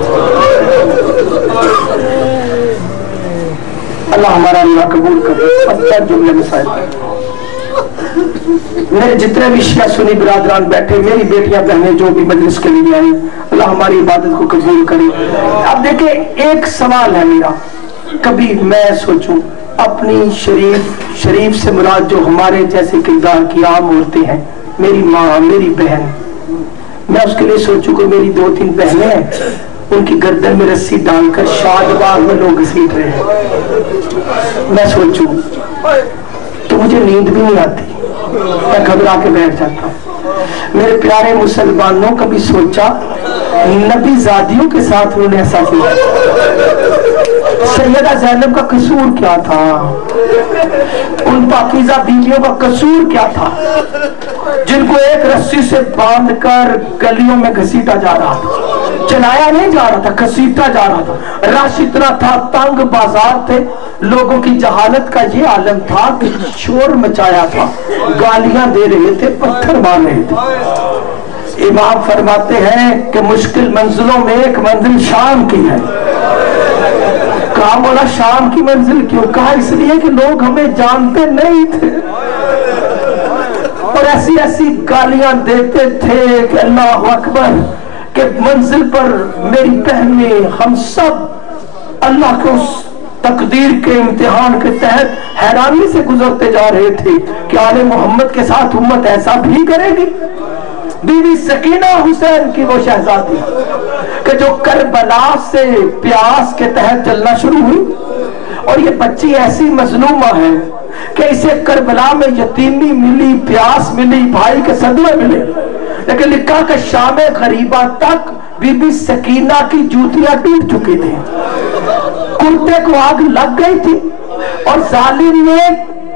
اللہ ہمارا اللہ قبول کرے۔ پتہ جملے مسائل میرے جتنے بھی شیعہ سنی برادران بیٹھے، میری بیٹیاں بہنیں جو بھی مجلس کے لیے آئے، اللہ ہماری عبادت کو قبول کرے۔ اب دیکھیں، ایک سوال ہے میرا، کبھی میں سوچوں اپنی شریف سے مراد جو ہمارے جیسے کردار کی عام عورتیں ہیں، میری ماں، میری بہن، میں اس کے لیے سوچوں کہ میری 2-3 بہنیں ہیں، ان کی گردن میں رسی ڈال کر شاد باغ میں لوگ گھسیٹ رہے ہیں، میں سوچوں تو مجھے نیند بھی نہیں آتی، میں گھبرا کے بیٹھ جاتا ہوں۔ میرے پیارے مسلمانوں، کبھی سوچا نبی زادیوں کے ساتھ انہوں نے ایسا کیا؟ سیدہ زینب کا قصور کیا تھا؟ ان پاکیزہ بیویوں کا قصور کیا تھا جن کو ایک رسی سے باندھ کر گلیوں میں گھسیٹا جا رہا تھا؟ چلایا نہیں جا رہا تھا، گھسیٹا جا رہا تھا۔ رش اتنا تھا، تنگ بازار تھے، لوگوں کی جہالت کا یہ عالم تھا کہ شور مچایا تھا، گالیاں دے رہے تھے، پتھر مار رہے تھے۔ امام فرماتے ہیں کہ مشکل منزلوں میں ایک منزل شام کی ہے۔ کہا مولا شام کی منزل کیوں؟ کہا اس لیے کہ لوگ ہمیں جانتے نہیں تھے اور ایسی ایسی گالیاں دیتے تھے کہ اللہ اکبر، کہ منزل پر میری بہنیں ہم سب اللہ کے اس تقدیر کے امتحان کے تحت حیرانی سے گزرتے جا رہے تھے کہ آل محمد کے ساتھ امت ایسا بھی کرے گی۔ بی بی سکینہ حسین کی وہ شہزادی کہ جو کربلا سے پیاس کے تحت جلنا شروع ہوئی، اور یہ بچی ایسی مظلومہ ہے کہ اسے کربلا میں یتیمی ملی، پیاس ملی، بھائی کے صدمے ملے، لیکن لکھا کہ شام غریبہ تک بی بی سکینہ کی جوتیاں ٹوٹ چکی تھی، کرتے کو آگ لگ گئی تھی، اور ظالم نے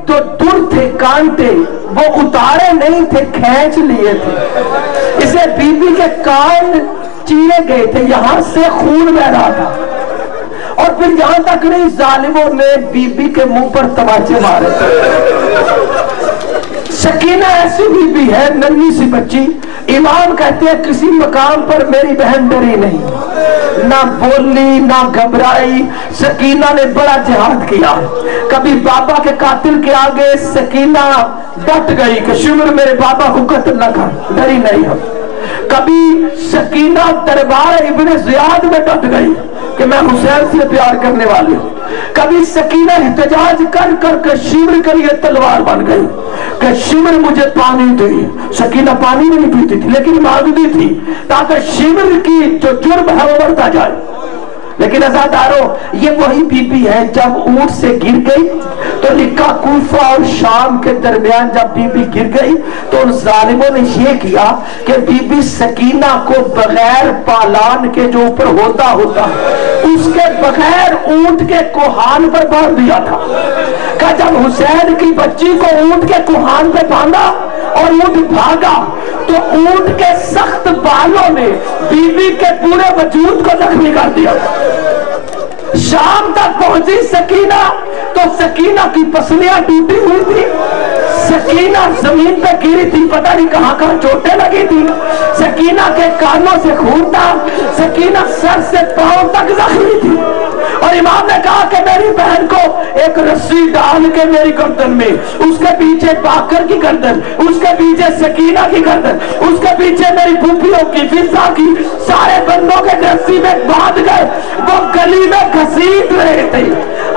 تو دور تھے کانٹے وہ اتارے نہیں تھے، کھینچ لیے تھے، اسے بی بی کے کان چیرے گئے تھے، یہاں سے خون بہ رہا تھا، اور پھر یہاں تک نہیں ظالموں نے بی بی کے منہ پر تماچے مارے تھے۔ سکینہ ایسی بی بی ہے، ننھی سی بچی، امام کہتے ہیں کسی مقام پر میری بہن ڈری نہیں، نہ بولی نہ گھبرائی۔ سکینہ نے بڑا جہاد کیا، کبھی بابا کے قاتل کے آگے سکینہ ڈٹ گئی کہ شمر میرے بابا کو قتل نہ کر، ڈری نہیں ہم۔ کبھی سکینہ دربار ابن زیاد میں ڈٹ گئی کہ میں حسین سے پیار کرنے والی ہوں۔ کبھی سکینہ احتجاج کر کر کے شمر کے لیے تلوار بن گئی کہ شمر مجھے پانی دے۔ سکینہ پانی نہیں پیتی تھی لیکن مانگتی تھی تاکہ شمر کی جو جرم ہے وہ بڑھتا جائے۔ لیکن عزادارو یہ وہی بی بی ہے جب اونٹ سے گر گئی تو لکھا کوفہ اور شام کے درمیان جب بی بی گر گئی تو ان ظالموں نے یہ کیا کہ بی بی سکینہ کو بغیر پالان کے جو اوپر ہوتا اس کے بغیر اونٹ کے کوہان پر باندھ دیا تھا۔ کہ جب حسین کی بچی کو اونٹ کے کوہان پہ باندھا اور اونٹ بھاگا تو اونٹ کے سخت بالوں نے بی بی کے پورے وجود کو زخمی کر دیا۔ شام تک پہنچی سکینہ تو سکینہ کی پسلیاں ٹوٹی ہوئی تھی، سکینہ زمین پہ گری تھی، پتہ نہیں کہاں کہاں چوٹیں لگی تھی، سکینہ کے کانوں سے خون تھا، سکینہ سر سے پاؤں تک زخمی تھی۔ اور امام نے کہا کہ میری بہن کو ایک رسی ڈال کے میری گردن میں، اس کے پیچھے باکر کی گردن، اس کے پیچھے سکینہ کی گردن، اس کے پیچھے میری پھوپھیوں کی، فضا کی، سارے بندوں کے رسی میں باندھ گئے، وہ گلی میں گھسیٹ رہے تھے۔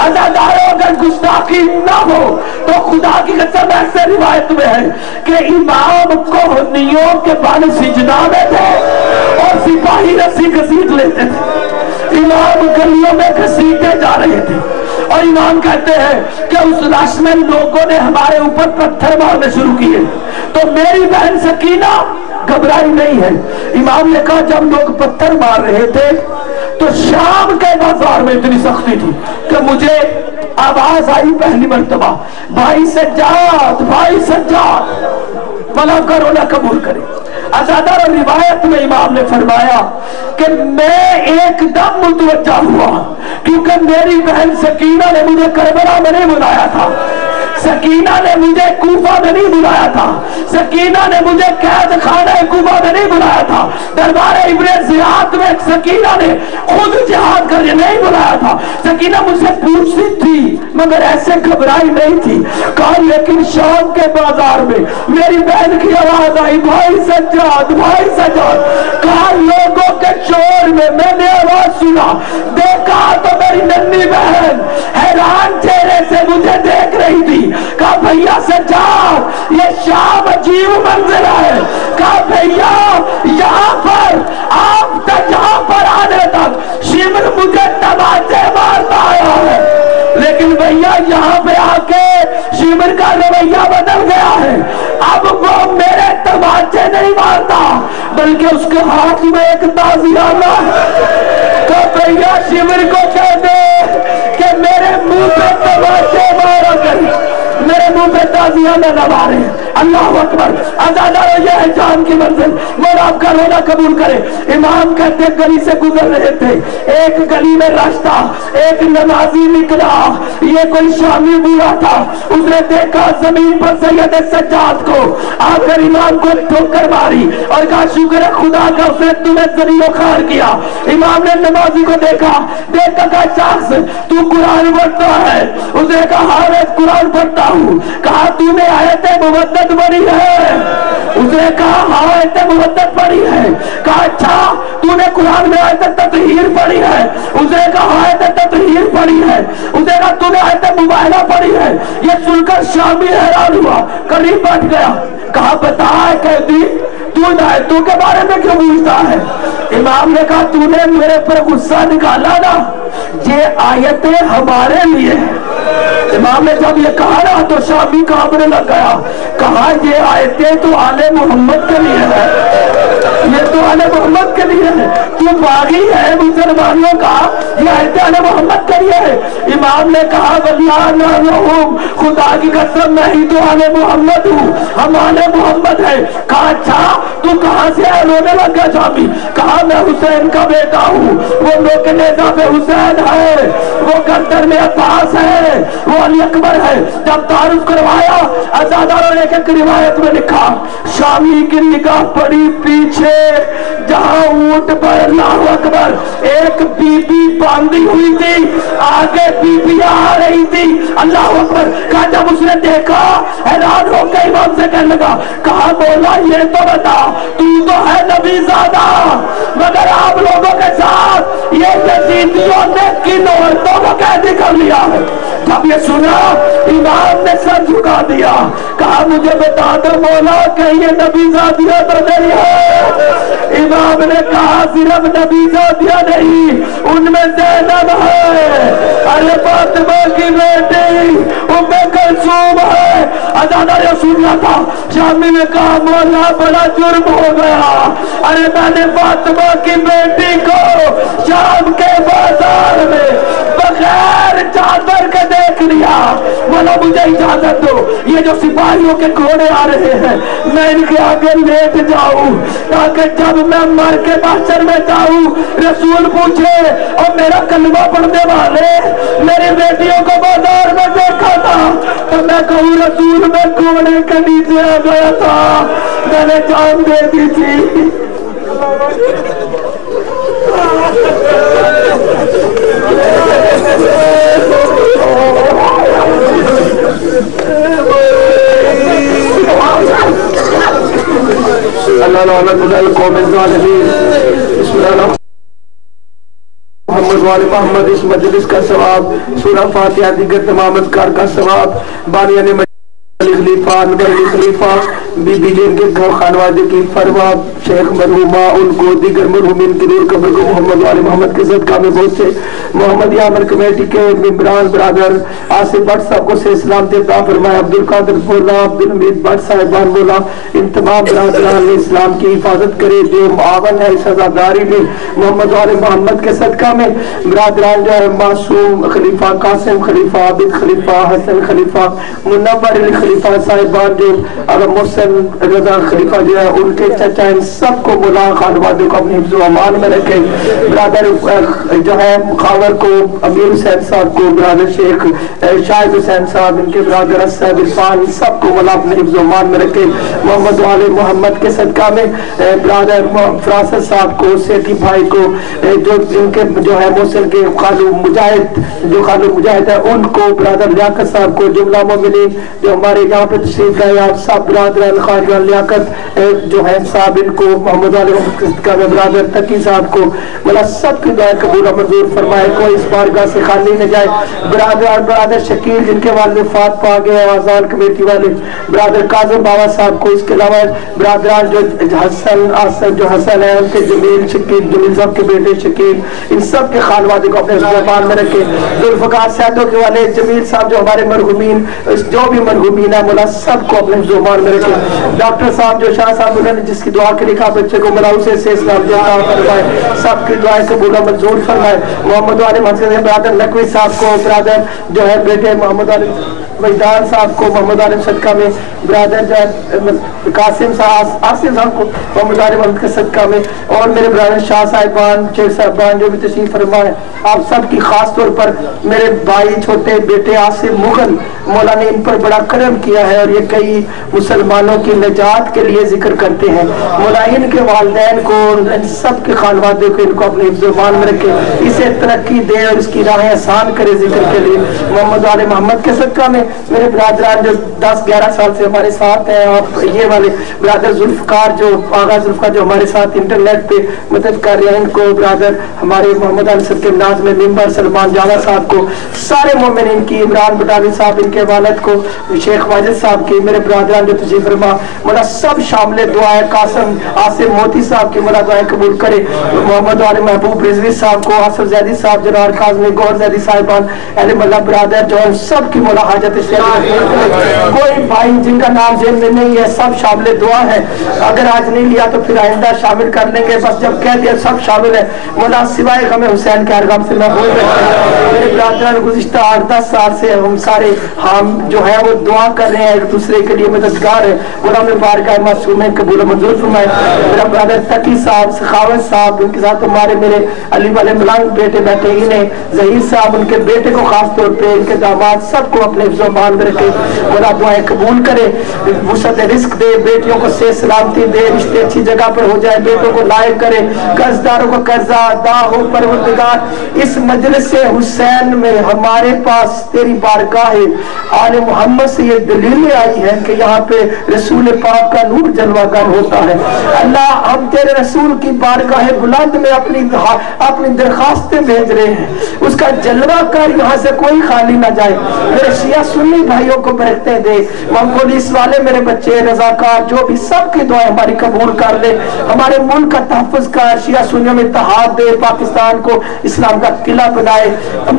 عزاداروں اگر گستاخی نہ ہو تو خدا کی قسم ایسے روایت میں ہے کہ امام کوہنیوں کے بال سجدہ میں تھے اور سپاہی رسی گھسیٹ لیتے تھے، امام گلیوں میں گھسیٹے جا رہے تھے۔ اور امام کہتے ہیں کہ اس لاش میں لوگوں نے ہمارے اوپر پتھر مارنے شروع کیے تو میری بہن سکینہ گھبرائی نہیں ہے۔ امام نے کہا جب لوگ پتھر مار رہے تھے تو شام کے بازار میں اتنی سختی تھی کہ مجھے آواز آئی پہلی مرتبہ، بھائی سجاد، بھائی سجاد، بلا کرو نہ قبول کرے۔ ازادار روایت میں امام نے فرمایا کہ میں ایک دم متوجہ ہوا کیونکہ میری بہن سکینہ نے مجھے کربلا میں نہیں بلایا تھا، سکینہ نے مجھے کوفہ میں نہیں بلایا تھا، سکینہ نے مجھے قید خانہ کوفہ میں نہیں بلایا تھا، دربار ابن زیاد میں سکینہ نے خود جہاد کرنے نہیں بلایا تھا۔ سکینہ مجھ سے پوچھتی تھی مگر ایسے گھبرائی نہیں تھی۔ کہا لیکن شام کے بازار میں میری بہن کی آواز آئی، بھائی سجاد، بھائی سجاد۔ کہا لوگوں کے شور میں میں نے آواز سنا، دیکھا تو میری ننھی بہن حیران چہرے سے مجھے دیکھ رہی تھی۔ کہا بھیا سجاد یہ شام عجیب منظر ہے۔ کہا بھیا یہاں پر آپ تک یہاں پر آنے تک شمر مجھے تماچے مارتا آیا ہے، لیکن بھیا یہاں پہ آ کے شمر کا رویہ بدل گیا ہے، اب وہ میرے تماچے نہیں مارتا بلکہ اس کے ہاتھ میں ایک تازیانہ ہے۔ کہ بھیا شمر کو کہہ دے کہ میرے منہ پہ تماچے مارا کر، میرے منہ پہ تازیہ نہ نوارے. اللہ اکبر. عزادارو یہ ہے جان کی منزل. مولا آپ کا رونا قبول کرے. امام کہتے گلی سے گزر رہے تھے, ایک گلی میں راشتہ, ایک نمازی نکلا, یہ کوئی شامی بوڑھا تھا. اس نے دیکھا زمین پر سید سجاد کو, آ کر امام کو ٹھوکر ماری اور کہا شکر ہے خدا کا اس نے تمہیں ذریعہ خار کیا. امام نے نمازی کو دیکھا, دیکھ کر کہا شخص تو قرآن پڑھتا ہے؟ اس نے کہا ہاں میں قرآن پڑھتا ہوں. کہا تو نے آیت مودت پڑھی ہے؟ اس نے کہا ہاں آیت مودت پڑھی ہے. کہا اچھا تو نے قرآن میں آیت تطہیر پڑھی ہے؟ اس نے کہا ہاں آیت تطہیر پڑھی ہے. اس نے کہا تو نے آیت مباہلہ پڑھی ہے؟ یہ سن کر شامی حیران ہوا, قریب بیٹھ گیا. کہا بتا کہتی تو کے بارے میں کیوں پوچھتا ہے؟ امام نے کہا تو نے میرے پر غصہ نکالا نا, یہ آیتیں ہمارے لیے. امام نے جب یہ کہا نا تو شامی کانپنے لگ گیا. کہا یہ آیتیں تو آل محمد کے لیے ہے, یہ تو آل محمد کے لیے ہے. تو باغی ہے مسلمانوں کا, یہ آیتیں آل محمد کے لیے ہے. امام نے کہا واللہ نعلم, خدا کی قسم میں ہی تو آل محمد ہوں, ہم آل محمد ہے. کہا اچھا تو کہاں سے ہے؟ رونے لگ گیا شامی. کہا میں حسین کا بیٹا ہوں, وہ نوک نیزہ پہ حسین ہے, وہ گردن میں عباس ہے, وہ علی اکبر ہے. جب تعارف کروایا عزاداروں نے ایک روایت میں لکھا شامی کی نگاہ پڑی پیچھے جہاں اونٹ پر اللہ اکبر ایک بی بی باندھی ہوئی تھی, آگے بی بی آ رہی تھی. اللہ اکبر. کہا جب اس نے دیکھا حیران ہو کے امام سے کہنے لگا, کہا مولا یہ تو بتا تو ہے نبی زادہ, مگر آپ لوگوں کے ساتھ یہ یزیدیوں نے کن عورتوں کو قیدی کر لیا ہے. جب یہ سنا امام نے سر جھکا دیا. کہا مجھے بتا دو مولا کہ یہ نبی زادیاں تو نہیں ہے. امام نے کہا صرف نبی زادیاں نہیں, ان میں زینب ہے, ارے فاطمہ کی بیٹی ام کلثوم ہے. عزادہ رسول اللہ تھا. شامی نے کہا مولا بڑا جرم ہو گیا, ارے میں نے فاطمہ کی بیٹی کو شام کے بازار میں بغیر چادر کے دیکھ لیا. مولا مجھے اجازت دو, یہ جو سپاہیوں کے گھوڑے آ رہے ہیں میں ان کے آگے لیٹ جاؤں تاکہ جب میں مر کے محشر میں جاؤں رسول پوچھے اور میرا کلمہ پڑھنے والے میری بیٹیوں کو بازار میں دیکھا تھا تو میں کہوں رسول میں گھوڑے کے نیچے آ گیا تھا, میں نے جان دے دی تھی. اللہ رحمت اللہ قوم الظالمین. بسم اللہ محمد وآل محمد. اس مجلس کا ثواب سورہ فاتحہ دیگر تمام اذکار کا ثواب بانیان خلیفہ انور علی خلیفہ بی بی جن کے گھر خانوادے کی فرما شیخ مرحومہ ان کو دیگر مرحومین کی نور قبر کو محمد وآل محمد کے صدقہ میں بہت سے محمد یامر کمیٹی کے ممبران برادر آصف بٹ صاحب کو سے اسلام عطا فرمائے. عبدالقادر بولا, عبدالحمید بٹ صاحبان بولا, ان تمام برادران اسلام کی حفاظت کرے جو معاون ہے اس عزاداری میں محمد وآل محمد کے صدقہ میں. برادران جو ہے معصوم خلیفہ, قاسم خلیفہ, عابد خلیفہ, حسن خلیفہ, منور علی خلیفہ صاحبان جو اگر محسن رضا خلیفہ جو ہے ان کے چچا, ان سب کو مولا خانوادے کو اپنے حفظ و امان میں رکھے. برادر جو ہے خاور کو امیر حسین صاحب کو, برادر شیخ شاہد حسین صاحب, ان کے برادر اسد عرفان, سب کو مولا اپنے حفظ و امان میں رکھے. محمد وآل محمد کے صدقہ میں برادر فراست صاحب کو, سیٹھی بھائی کو, جو ان کے جو ہے موصل کے خالو مجاہد جو خالو مجاہد ہے ان کو, برادر لیاقت صاحب کو, جملہ مومنین جو ہمارے یہاں پہ تشریف لائے آپ سب برادران خواجہ لیاقت جو ہے صاحب ان کو, محمد وآل محمد کا برادر تقی صاحب کو مولا سب کی دعائیں قبول و منظور فرمائے, کوئی اس بارگاہ سے خالی نہ جائے. برادر شکیل جن کے والد وفات پا گئے آزان کمیٹی والے, برادر کاظم بابا صاحب کو, اس کے علاوہ برادران جو حسن جو حسن ہے ان کے جمیل شکیل, جمیل صاحب کے بیٹے شکیل, ان سب کے خانوادے کو اپنے زبان میں رکھے. ذوالفقار صاحب کے والے جمیل صاحب جو ہمارے مرحومین جو بھی مرحومین ہے مولا سب کو اپنے زبان میں رکھے. ڈاکٹر صاحب جو شاہ صاحب انہوں نے جس کی دعا کے لکھا بچے کو مولا اسے سے اسلام عطا فرمائے, سب کی دعائیں قبول و منظور فرمائے. محمد محمد علی مسجد برادر نقوی صاحب کو، برادر جو ہے بیٹے محمد علی وجدان صاحب کو محمد عالم صدقہ میں، برادر جو ہے قاسم صاحب آصف صاحب کو محمد عالم مسجد کے صدقہ میں، اور میرے برادر شاہ صاحبان شیخ صاحبان جو بھی تشریف فرما ہے، آپ سب کی خاص طور پر میرے بھائی چھوٹے بیٹے آصف مغل، مولا نے ان پر بڑا کرم کیا ہے اور یہ کئی مسلمانوں کی نجات کے لیے ذکر کرتے ہیں۔ مولا ان کے والدین کو، ان سب کے خانوادے کو، ان کو اپنے حفظ و امان میں رکھے، اسے ترقی دے اور اس کی راہیں آسان کرے ذکر کے لیے۔ محمد علی محمد کے صدقہ میں میرے برادران جو 10-11 سال سے ہمارے ساتھ ہیں، آپ یہ والے برادر ذوالفقار جو آغا ذوالفقار جو ہمارے ساتھ انٹرنیٹ پہ مدد کر رہے ہیں، ان کو برادر ہمارے محمد علی صدقہ ناز میں ممبر سلمان جانا صاحب کو، سارے مومنین کی، عمران بٹاوی صاحب ان کے والد کو، شیخ واجد صاحب کی، میرے برادران جو تشریف فرما مولا سب شامل دعا ہے، قاسم آصف موتی صاحب کی مولا دعائیں قبول کرے، محمد علی محبوب رضوی صاحب کو، آصف زیدی صاحب جنار کاظمی گور زیدی صاحبان اہل اللہ برادر جو سب کی مولا حاجت اس کوئی بھائی جن کا نام ذہن میں نہیں ہے سب شامل دعا ہے، اگر آج نہیں لیا تو پھر آئندہ شامل کر لیں گے، بس جب کہہ دیا سب شامل ہے۔ مولا سوائے غم حسین کے ہر غم سے محفوظ رکھے۔ میرے برادران گزشتہ 8-10 سال سے ہم سارے ہم جو ہے وہ دعا کر رہے ہیں، ایک دوسرے کے لیے مددگار ہے، مولا میں بارگاہ معصومین قبول و منظور فرمائے۔ میرا برادر تقی صاحب، سخاوت صاحب، ان کے ساتھ ہمارے میرے علی والے ملنگ بیٹے بیٹھے ہی نے، ظہیر صاحب ان کے بیٹے کو خاص طور پہ، ان کے داماد سب کو اپنے حفظ و امان میں رکھے، مولا دعائیں قبول کرے، وسعت رزق دے، بیٹیوں کو صحت سلامتی دے، رشتے اچھی جگہ پر ہو جائے، بیٹوں کو لائق کرے، قرض داروں کو قرضہ ادا ہو۔ پروردگار اس مجلس حسین میں ہمارے پاس تیری بارگاہ آل محمد سے یہ دلیلیں آئی ہیں کہ یہاں پہ رسول پاک کا نور جلوہ گر ہوتا ہے۔ اللہ ہم تیرے رسول کی بارگاہ بلند میں اپنی درخواستیں بھیج رہے ہیں، اس کا جلوہ کر، یہاں سے کوئی خالی نہ جائے۔ میرے شیعہ سنی بھائیوں کو برکتیں دے، پولیس والے میرے بچے رضاکار جو بھی سب کی دعائیں ہماری قبول کر لے، ہمارے ملک کا تحفظ کر، شیعہ سنیوں میں اتحاد دے، پاکستان کو اسلام کا قلعہ بنائے،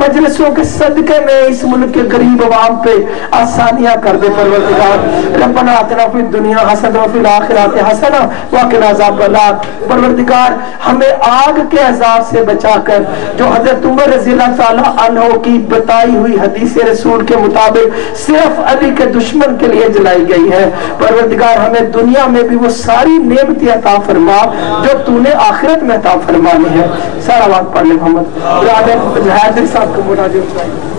مجلسوں کے صدقے میں اس ملک کے غریب عوام پہ آسانیاں کر دے پروردگار۔ ربنا آتنا فی الدنیا حسنہ وفی الآخرۃ حسنہ وقنا عذاب النار۔ پروردگار ہمیں آگ کے عذاب سے بچا کر، جو حضرت عمر رضی اللہ تعالیٰ عنہ کی بتائی ہوئی حدیث رسول کے مطابق صرف علی کے دشمن کے لیے جلائی گئی ہے، پروردگار ہمیں دنیا میں بھی وہ ساری نعمتیں عطا فرما جو تو نے آخرت میں عطا فرمانی ہے۔ سارا وقت پڑھ لے محمد برادر حیدر صاحب کو مناجات